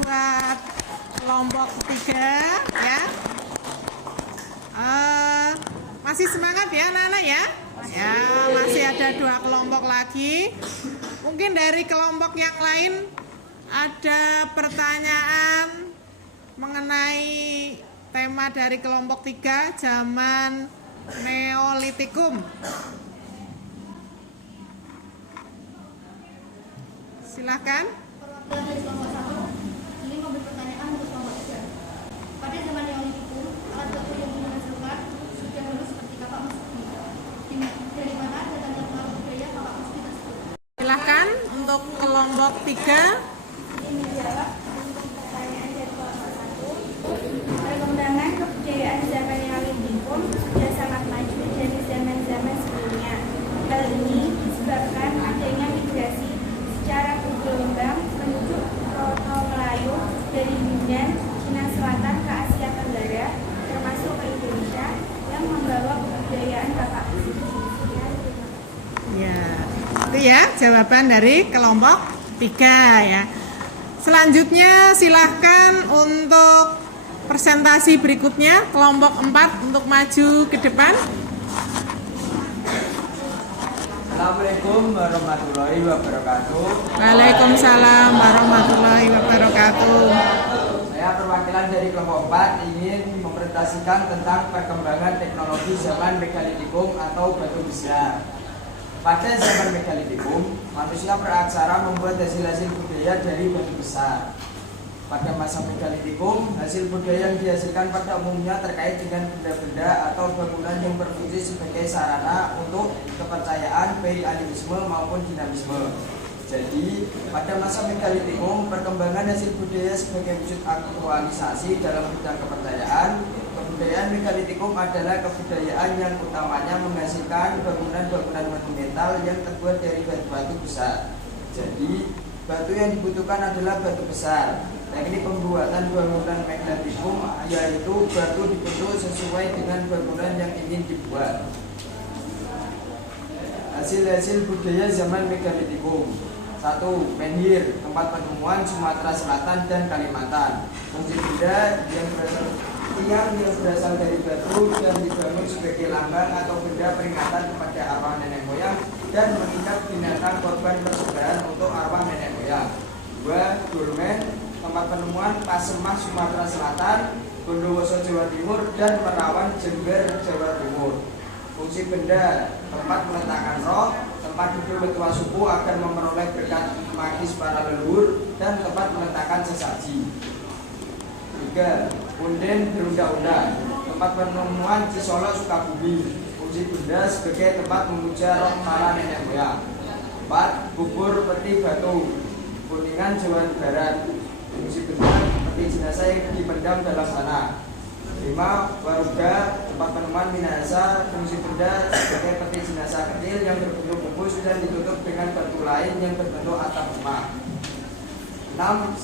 buat kelompok 3 ya. Masih semangat ya anak-anak ya? Ya, masih ada 2 kelompok lagi. Mungkin dari kelompok yang lain ada pertanyaan mengenai tema dari kelompok 3, zaman Neolitikum. Silahkan. Perwakilan dari kelompok 1 ini memberi pertanyaan untuk kelompok 3. Pada zaman Neolitikum, alat batu yang menghasilkan sudah halus seperti kapak meski. Dari mana datang teknologi budaya kapak meski tersebut? Silahkan untuk kelompok 3. Ini menjawab untuk pertanyaan dari kelompok 1. Perkembangan kebudayaan zaman Neolitikum sudah sangat maju dari zaman-zaman sebelumnya. Hal ini disebabkan adanya migrasi secara bergelombang menuju Proto Melayu dari Yunan, Cina Selatan ke Asia Tenggara, termasuk ke Indonesia, yang membawa kebudayaan kapak besi. Ya, itu ya jawaban dari kelompok 3 ya. Selanjutnya silahkan untuk presentasi berikutnya kelompok 4 untuk maju ke depan. Assalamualaikum warahmatullahi wabarakatuh. Waalaikumsalam warahmatullahi wabarakatuh. Saya perwakilan dari kelompok 4 ingin mempresentasikan tentang perkembangan teknologi zaman Megalitikum atau batu besar. Pada zaman Megalitikum, manusia praksara membuat hasil-hasil budaya dari batu besar. Pada masa Megalitikum, hasil budaya yang dihasilkan pada umumnya terkait dengan benda-benda atau bangunan yang berfungsi sebagai sarana untuk kepercayaan baik animisme maupun dinamisme. Jadi, pada masa Megalitikum, perkembangan hasil budaya sebagai wujud aktualisasi dalam bidang kepercayaan. Kebudayaan Megalitikum adalah kebudayaan yang utamanya menghasilkan bangunan-bangunan monumental yang terbuat dari batu-batu besar. Jadi, batu yang dibutuhkan adalah batu besar. Teknik pembuatan bangunan Megalitikum yaitu batu dibentuk sesuai dengan bangunan yang ingin dibuat. Hasil-hasil budaya zaman Megalitikum. 1. Menhir, tempat penemuan Sumatera Selatan dan Kalimantan. Fungsi benda yang berasal dari batu dan dibangun sebagai lambang atau benda peringatan kepada arwah nenek moyang dan mengikat binatang korban persembahan untuk arwah nenek moyang. 2. Dolmen, tempat penemuan Pasemah Sumatera Selatan, Bondowoso Jawa Timur, dan Merawan Jember Jawa Timur. Fungsi benda, tempat meletakkan roh, tempat duduk ketua suku agar memperoleh berkat magis para leluhur, dan tempat meletakkan sesaji. 3. Punden berunda-unda, tempat penemuan Cisolo Sukabumi. Fungsi benda sebagai tempat memuja roh para nenek moyang. 4. Bubur peti batu, Kuningan Jawa Barat. Fungsi benda peti jenazah yang dipendam dalam tanah. 5. Waruga, tempat penemuan Minahasa. Fungsi benda sebagai peti jenazah kecil yang berbentuk bungkus dan ditutup dengan batu lain yang berbentuk atap rumah. 6.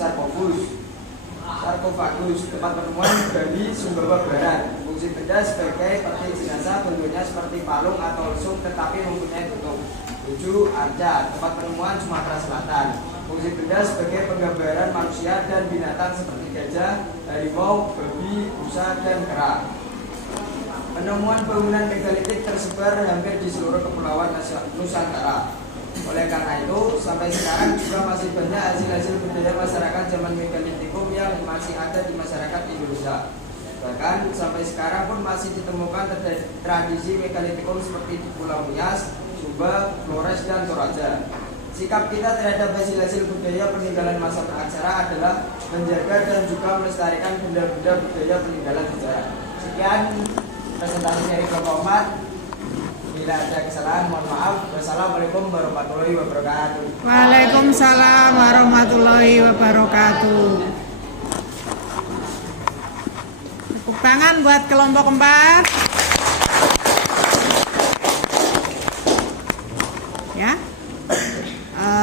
Sarkofagus, tempat penemuan Bali Sumbawa Barat. Fungsi benda sebagai peti jenazah bentuknya seperti palung atau lesung tetapi mempunyai bentuk. 7. Arca, tempat penemuan Sumatera Selatan. Fungsi benda sebagai penggambaran manusia dan binatang seperti gajah, harimau, babi, rusa, dan kera. Penemuan bangunan megalitik tersebar hampir di seluruh kepulauan Nusantara. Oleh karena itu, sampai sekarang juga masih banyak hasil-hasil budaya masyarakat zaman Megalitikum yang masih ada di masyarakat Indonesia. Bahkan sampai sekarang pun masih ditemukan tradisi Megalitikum seperti di Pulau Nias, Sumba, Flores, dan Toraja. Sikap kita terhadap hasil-hasil budaya peninggalan masa praksara adalah menjaga dan juga melestarikan benda-benda budaya peninggalan sejarah. Sekian presentasi dari kelompok 4. Bila ada kesalahan, mohon maaf. Wassalamualaikum warahmatullahi wabarakatuh. Waalaikumsalam warahmatullahi wabarakatuh. Tepuk tangan buat kelompok 4. Ya.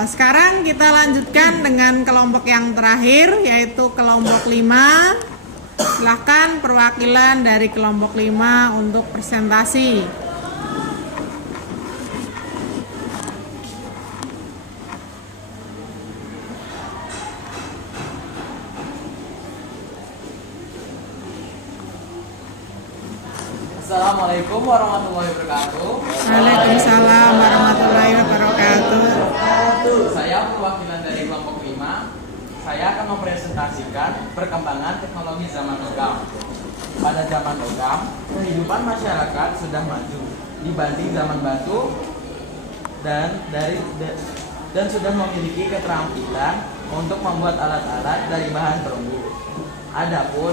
Sekarang kita lanjutkan dengan kelompok yang terakhir, yaitu kelompok 5. Silahkan perwakilan dari kelompok 5 untuk presentasi. Assalamualaikum warahmatullahi wabarakatuh. Waalaikumsalam warahmatullahi wabarakatuh. Saya perwakilan dari kelompok 5. Saya akan mempresentasikan perkembangan teknologi zaman logam. Pada zaman logam, kehidupan masyarakat sudah maju dibanding zaman batu dan sudah memiliki keterampilan untuk membuat alat-alat dari bahan perunggu. Adapun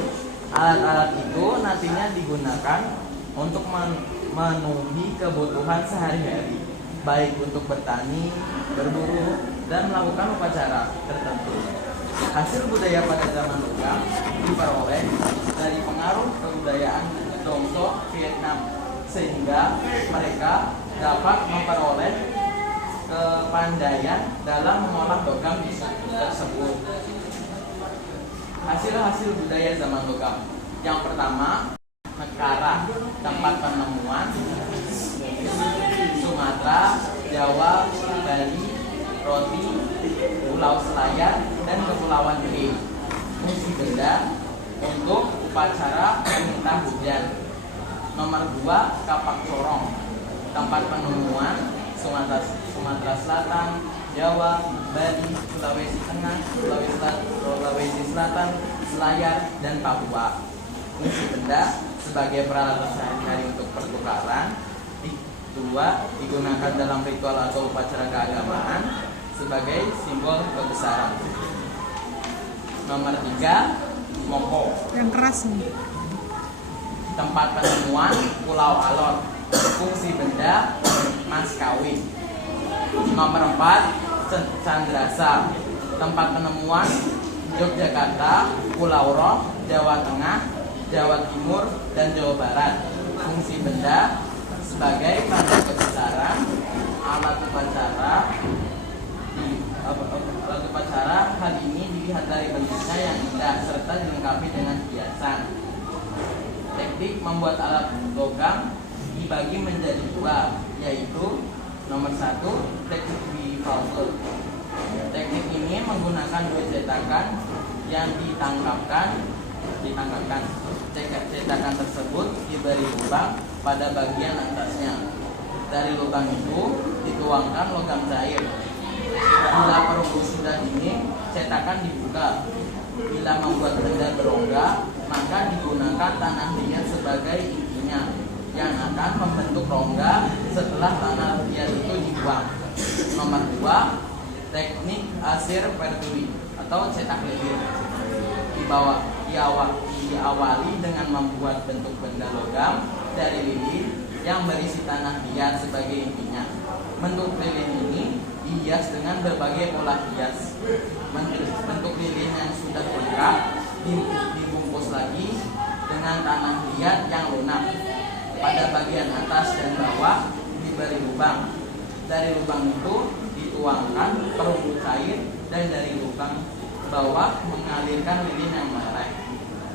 alat-alat itu nantinya digunakan untuk memenuhi kebutuhan sehari-hari, baik untuk bertani, berburu, dan melakukan upacara tertentu. Hasil budaya pada zaman logam diperoleh dari pengaruh kebudayaan Dongso Vietnam, sehingga mereka dapat memperoleh kepandaian dalam mengolah logam tersebut. Hasil-hasil budaya zaman logam. Yang pertama, Mekara, tempat penemuan Sumatera, Jawa, Bali, Roti, Pulau Selayar, dan Kepulauan Riau. Fungsi benda untuk upacara meminta hujan. Nomor 2, Kapak Corong, tempat penemuan Sumatera Selatan, Jawa, Bali, Sulawesi Tengah, Sulawesi Selatan, Selayar, dan Papua. Fungsi benda sebagai peralatan sehari-hari untuk pertukaran. 2, digunakan dalam ritual atau upacara keagamaan sebagai simbol kebesaran. Nomor 3, Moko, Yang keras nih. tempat penemuan Pulau Alor. Fungsi benda mas kawin. Nomor 4, Candrasa, tempat penemuan Yogyakarta, Pulau Roh, Jawa Tengah, Jawa Timur, dan Jawa Barat. Fungsi benda sebagai tanda kebesaran, alat upacara hal ini dilihat dari bentuknya yang indah serta dilengkapi dengan hiasan. Teknik membuat alat logam dibagi menjadi 2, yaitu nomor 1, teknik bivalve. Teknik ini menggunakan 2 cetakan yang ditangkapkan. Cetakan tersebut diberi lubang pada bagian atasnya. Dari lubang itu dituangkan logam cair. Bila perunggu sudah dingin, cetakan dibuka. Bila membuat benda berongga, maka digunakan tanah liat sebagai intinya yang akan membentuk rongga setelah tanah liat itu dibuang. Nomor 2, teknik asir pertuli atau cetak lilit. Diawali dengan membuat bentuk benda logam dari lilin yang berisi tanah liat sebagai intinya. Bentuk lilin ini dihias dengan berbagai pola hias. Bentuk lilin yang sudah lengkap dibungkus lagi dengan tanah liat yang lunak. Pada bagian atas dan bawah diberi lubang. Dari lubang itu dituangkan perunggu cair dan dari lubang bawah mengalirkan lilin yang meleleh.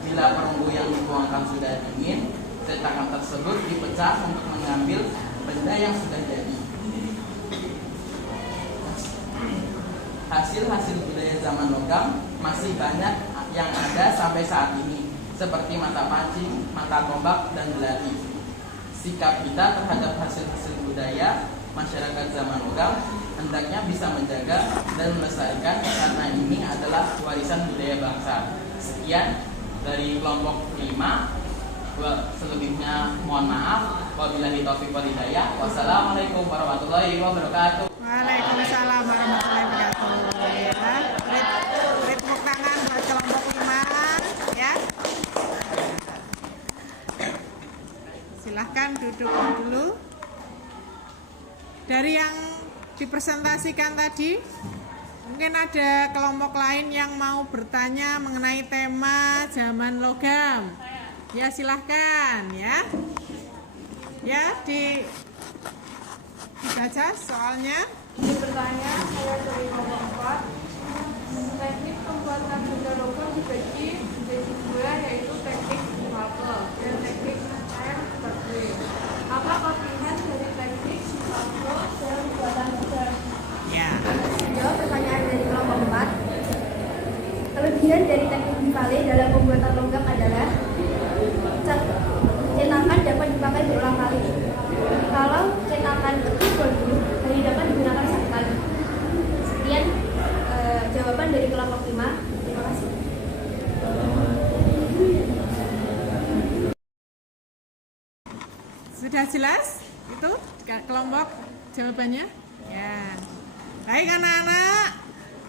Bila perunggu yang dituangkan sudah dingin, cetakan tersebut dipecah untuk mengambil benda yang sudah jadi. Hasil-hasil budaya zaman logam masih banyak yang ada sampai saat ini, seperti mata pancing, mata tombak, dan belati. Sikap kita terhadap hasil-hasil budaya masyarakat zaman logam hendaknya bisa menjaga dan melestarikan karena ini adalah warisan budaya bangsa. Sekian dari kelompok 5. Selebihnya mohon maaf. Wabillahi taufiq wal hidayah. Wassalamualaikum warahmatullahi wabarakatuh. Waalaikumsalam warahmatullahi wabarakatuh. Ya, beri tepuk tangan buat kelompok 5 ya. Silahkan duduk dulu. Dari yang dipresentasikan tadi, mungkin ada kelompok lain yang mau bertanya mengenai tema zaman logam. Ya, silahkan ya. Ya, dibaca soalnya. Ini bertanya, saya dari kelompok 4. Teknik pembuatan benda logam dibagi menjadi 2, yaitu teknik bivalve dan teknik air berkuil. Apa kelebihan dari teknik bivalve dalam pembuatan logam? Ya. Jawab pertanyaan dari kelompok 4. Kelebihan dari teknik bivalve dalam pembuatan logam adalah cetakan dapat dipakai dapat berulang kali. Kalau cetakan itu bagus, hanya dapat digunakan satu kali. Sekian jawaban dari kelompok 5. Terima kasih. Sudah jelas itu kelompok jawabannya? Ya. Baik anak-anak,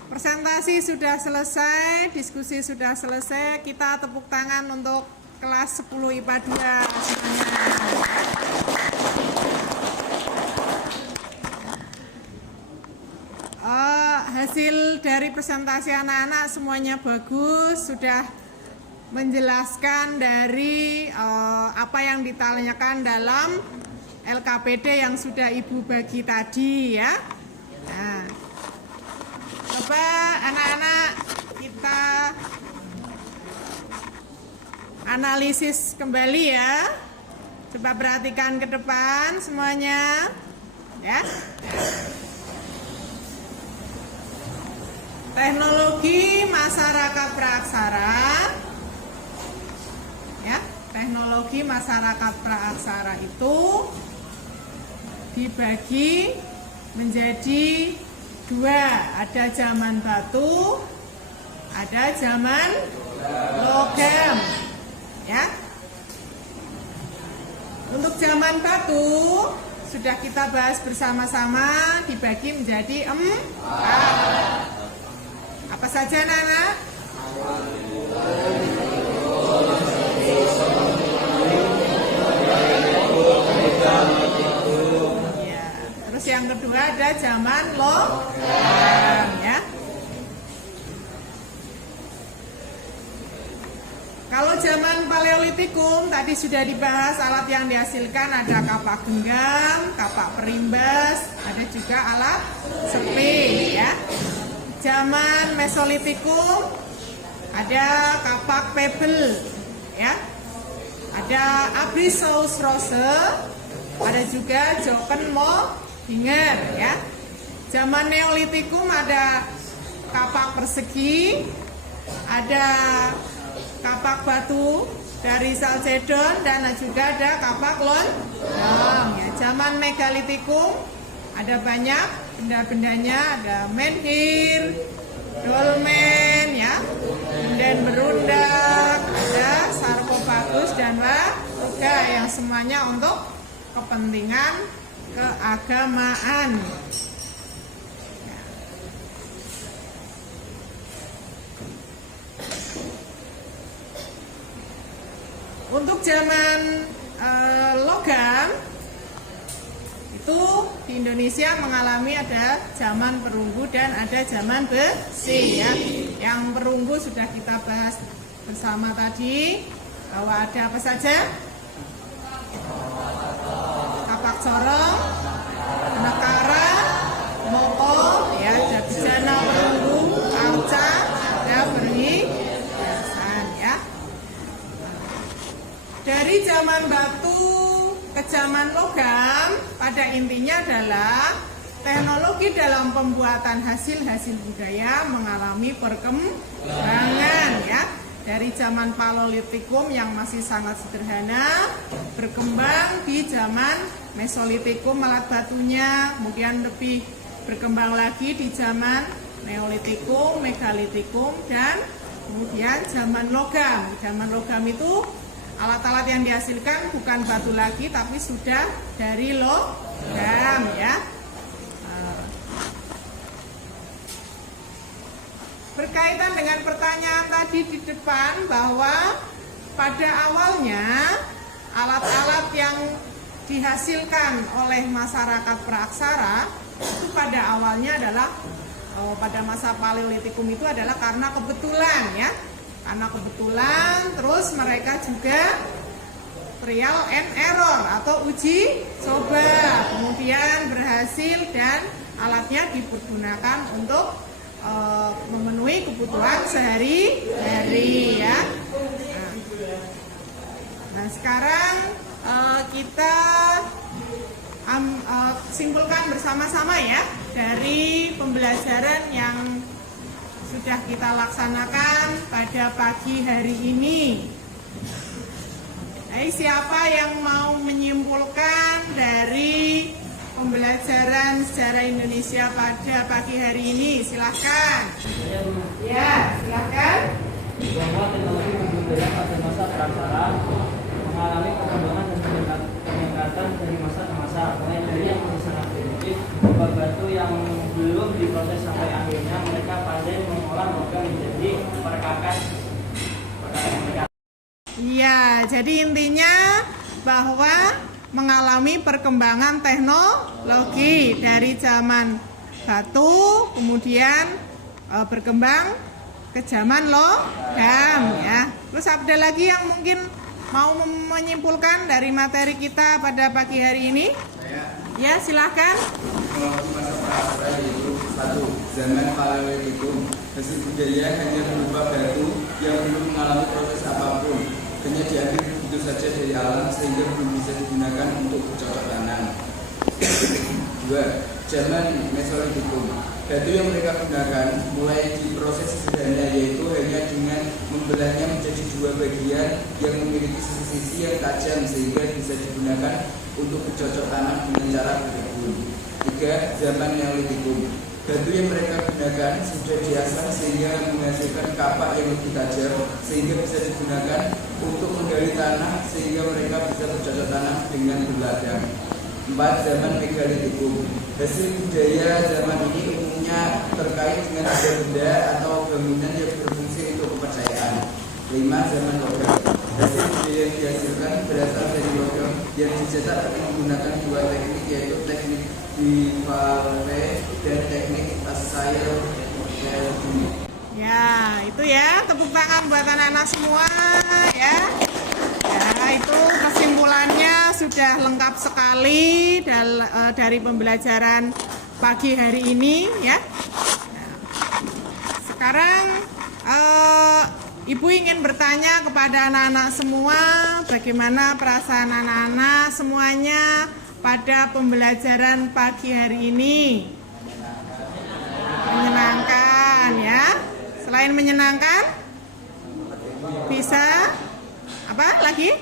presentasi sudah selesai, diskusi sudah selesai. Kita tepuk tangan untuk kelas 10 IPA 2 semuanya. Hasil dari presentasi anak-anak semuanya bagus, sudah menjelaskan dari apa yang ditanyakan dalam LKPD yang sudah Ibu bagi tadi ya. Nah, coba anak-anak kita analisis kembali ya. Coba perhatikan ke depan semuanya ya. Teknologi masyarakat praaksara ya, teknologi masyarakat praaksara itu dibagi menjadi 2, ada zaman batu, ada zaman logam ya. Untuk zaman batu sudah kita bahas bersama-sama, dibagi menjadi 4. Apa saja anak-anak? Ya, terus yang kedua ada zaman logam ya. Kalau zaman Paleolitikum tadi sudah dibahas, alat yang dihasilkan ada kapak genggam, kapak perimbas, ada juga alat sepi ya. Zaman Mesolitikum ada kapak pebble ya, ada Abrisaurus, ada juga Jochen Mohinger ya. Zaman Neolitikum ada kapak persegi, ada kapak batu dari Chalcedon, dan juga ada kapak logam ya. Zaman Megalitikum ada banyak benda-bendanya, ada menhir, dolmen ya, kemudian berundak, ada sarkofagus dan laga yang semuanya untuk kepentingan keagamaan. Untuk zaman logam itu di Indonesia mengalami ada zaman perunggu dan ada zaman besi ya. Yang perunggu sudah kita bahas bersama tadi, bahwa ada apa saja? Kapak corong, nekara, moko ya, ada bejana perunggu, arca, ada perhiasan ya. Dari zaman batu ke zaman logam, pada intinya adalah teknologi dalam pembuatan hasil-hasil budaya mengalami perkembangan ya. Dari zaman Paleolitikum yang masih sangat sederhana, berkembang di zaman Mesolitikum alat batunya, kemudian lebih berkembang lagi di zaman Neolitikum, Megalitikum, dan kemudian zaman logam. Zaman logam itu alat-alat yang dihasilkan bukan batu lagi, tapi sudah dari logam ya. Berkaitan dengan pertanyaan tadi di depan, bahwa pada awalnya alat-alat yang dihasilkan oleh masyarakat praaksara itu pada awalnya adalah pada masa Paleolitikum itu adalah karena kebetulan ya. Karena kebetulan, terus mereka juga trial and error atau uji coba, kemudian berhasil dan alatnya dipergunakan untuk memenuhi kebutuhan sehari-hari ya. Nah sekarang kita simpulkan bersama-sama ya dari pembelajaran yang sudah kita laksanakan pada pagi hari ini. Siapa yang mau menyimpulkan dari pembelajaran sejarah Indonesia pada pagi hari ini? Silahkan. Ya, silahkan. Bahwa teknologi budaya pada masa praksara mengalami perkembangan dan peningkatan dari masa ke masa, mulai dari yang masih sangat primitif, batu yang belum diproses sampai akhirnya mereka pandai mengolah logam menjadi perkakas mereka. Iya, jadi intinya bahwa mengalami perkembangan teknologi dari zaman batu, kemudian berkembang ke zaman logam ya. Terus ada lagi yang mungkin mau menyimpulkan dari materi kita pada pagi hari ini? Ya, silahkan. Kronologi masa praksara yaitu 1. Zaman Paleolitikum. Hasil budaya hanya berupa batu yang belum mengalami proses apapun, hanya diambil begitu saja dari alam sehingga belum bisa digunakan untuk bercocok tanam. 2. Zaman Mesolitikum. Batu yang mereka gunakan mulai diproses sederhana, yaitu hanya dengan membelahnya menjadi 2 bagian yang memiliki sisi-sisi yang tajam sehingga bisa digunakan untuk bercocok tanam dengan cara berkebun. 3. Zaman Neolitikum. Batu yang mereka gunakan sudah diasah sehingga menghasilkan kapak yang lebih tajam sehingga bisa digunakan untuk menggali tanah sehingga mereka bisa bercocok tanam dengan berladang. 4. Zaman Megalitikum. Hasil budaya zaman ini umumnya terkait dengan benda atau bangunan yang berfungsi untuk kepercayaan. 5. Zaman Logam. Hasil budaya yang dihasilkan berasal dari logam yang dicetak dengan menggunakan 2 teknik, yaitu teknik bivalve dan teknik asail. Ya, itu ya, tepuk tangan buat anak-anak semua ya. Ya, itu kesimpulannya sudah lengkap sekali dari pembelajaran pagi hari ini ya. Sekarang Ibu ingin bertanya kepada anak-anak semua, bagaimana perasaan anak-anak semuanya pada pembelajaran pagi hari ini? Menyenangkan ya. Selain menyenangkan, bisa apa lagi?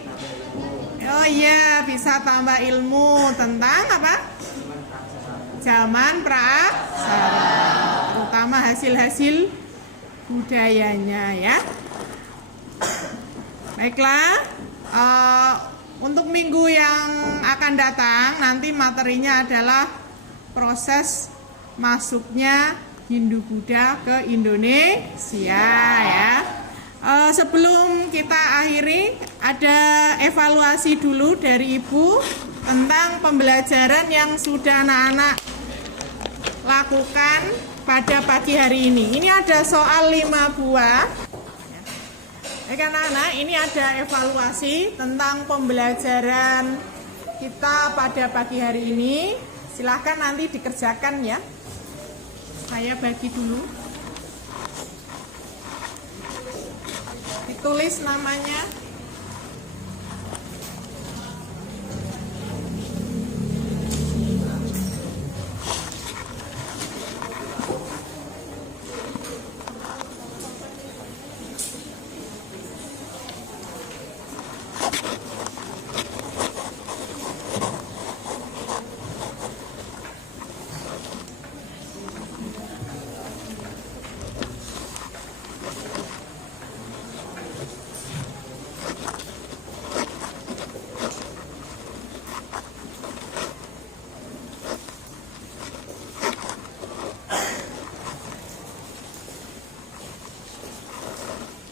Oh iya, bisa tambah ilmu tentang apa? Zaman praksara, terutama hasil-hasil budayanya ya. Baiklah, untuk minggu yang akan datang nanti materinya adalah proses masuknya Hindu-Buddha ke Indonesia ya. Sebelum kita akhiri, ada evaluasi dulu dari Ibu tentang pembelajaran yang sudah anak-anak lakukan pada pagi hari ini. Ini ada soal 5 buah. Anak-anak, ini ada evaluasi tentang pembelajaran kita pada pagi hari ini. Silahkan nanti dikerjakan ya. Saya bagi dulu. Ditulis namanya.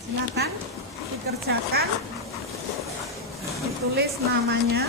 Silakan dikerjakan, ditulis namanya.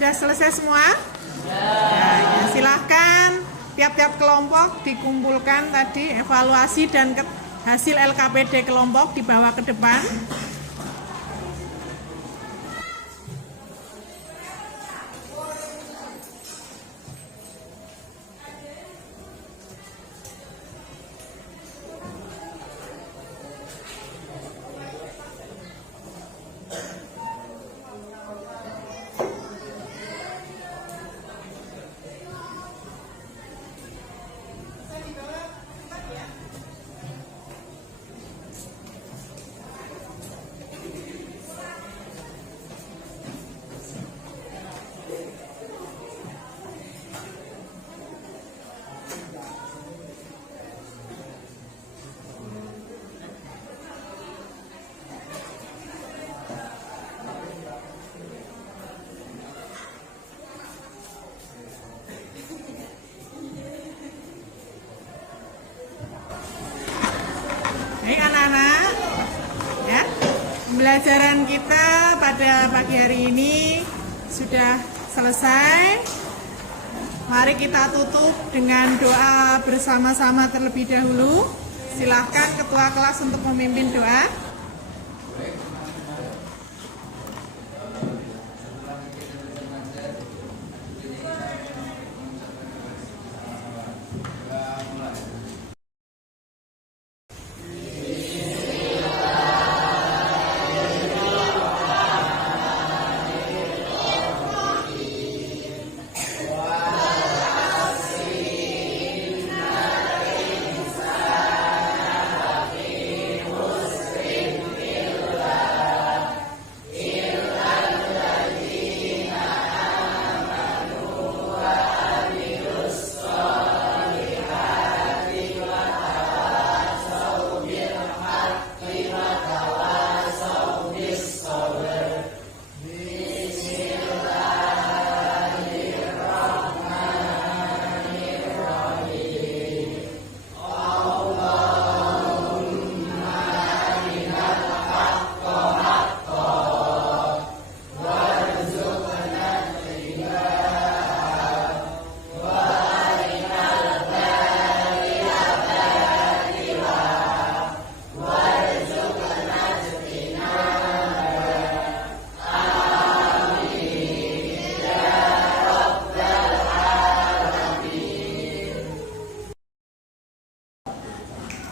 sudah selesai semua? Ya, silahkan tiap-tiap kelompok dikumpulkan tadi evaluasi dan hasil LKPD kelompok dibawa ke depan. Baik anak-anak, ya, pembelajaran kita pada pagi hari ini sudah selesai. Mari kita tutup dengan doa bersama-sama terlebih dahulu. Silahkan ketua kelas untuk memimpin doa.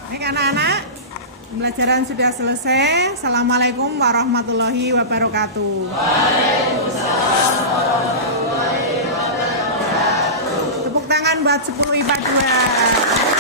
Baik anak-anak, pembelajaran sudah selesai. Assalamualaikum warahmatullahi wabarakatuh. Waalaikumsalam warahmatullahi wabarakatuh. Tepuk tangan buat 10 IPA 2.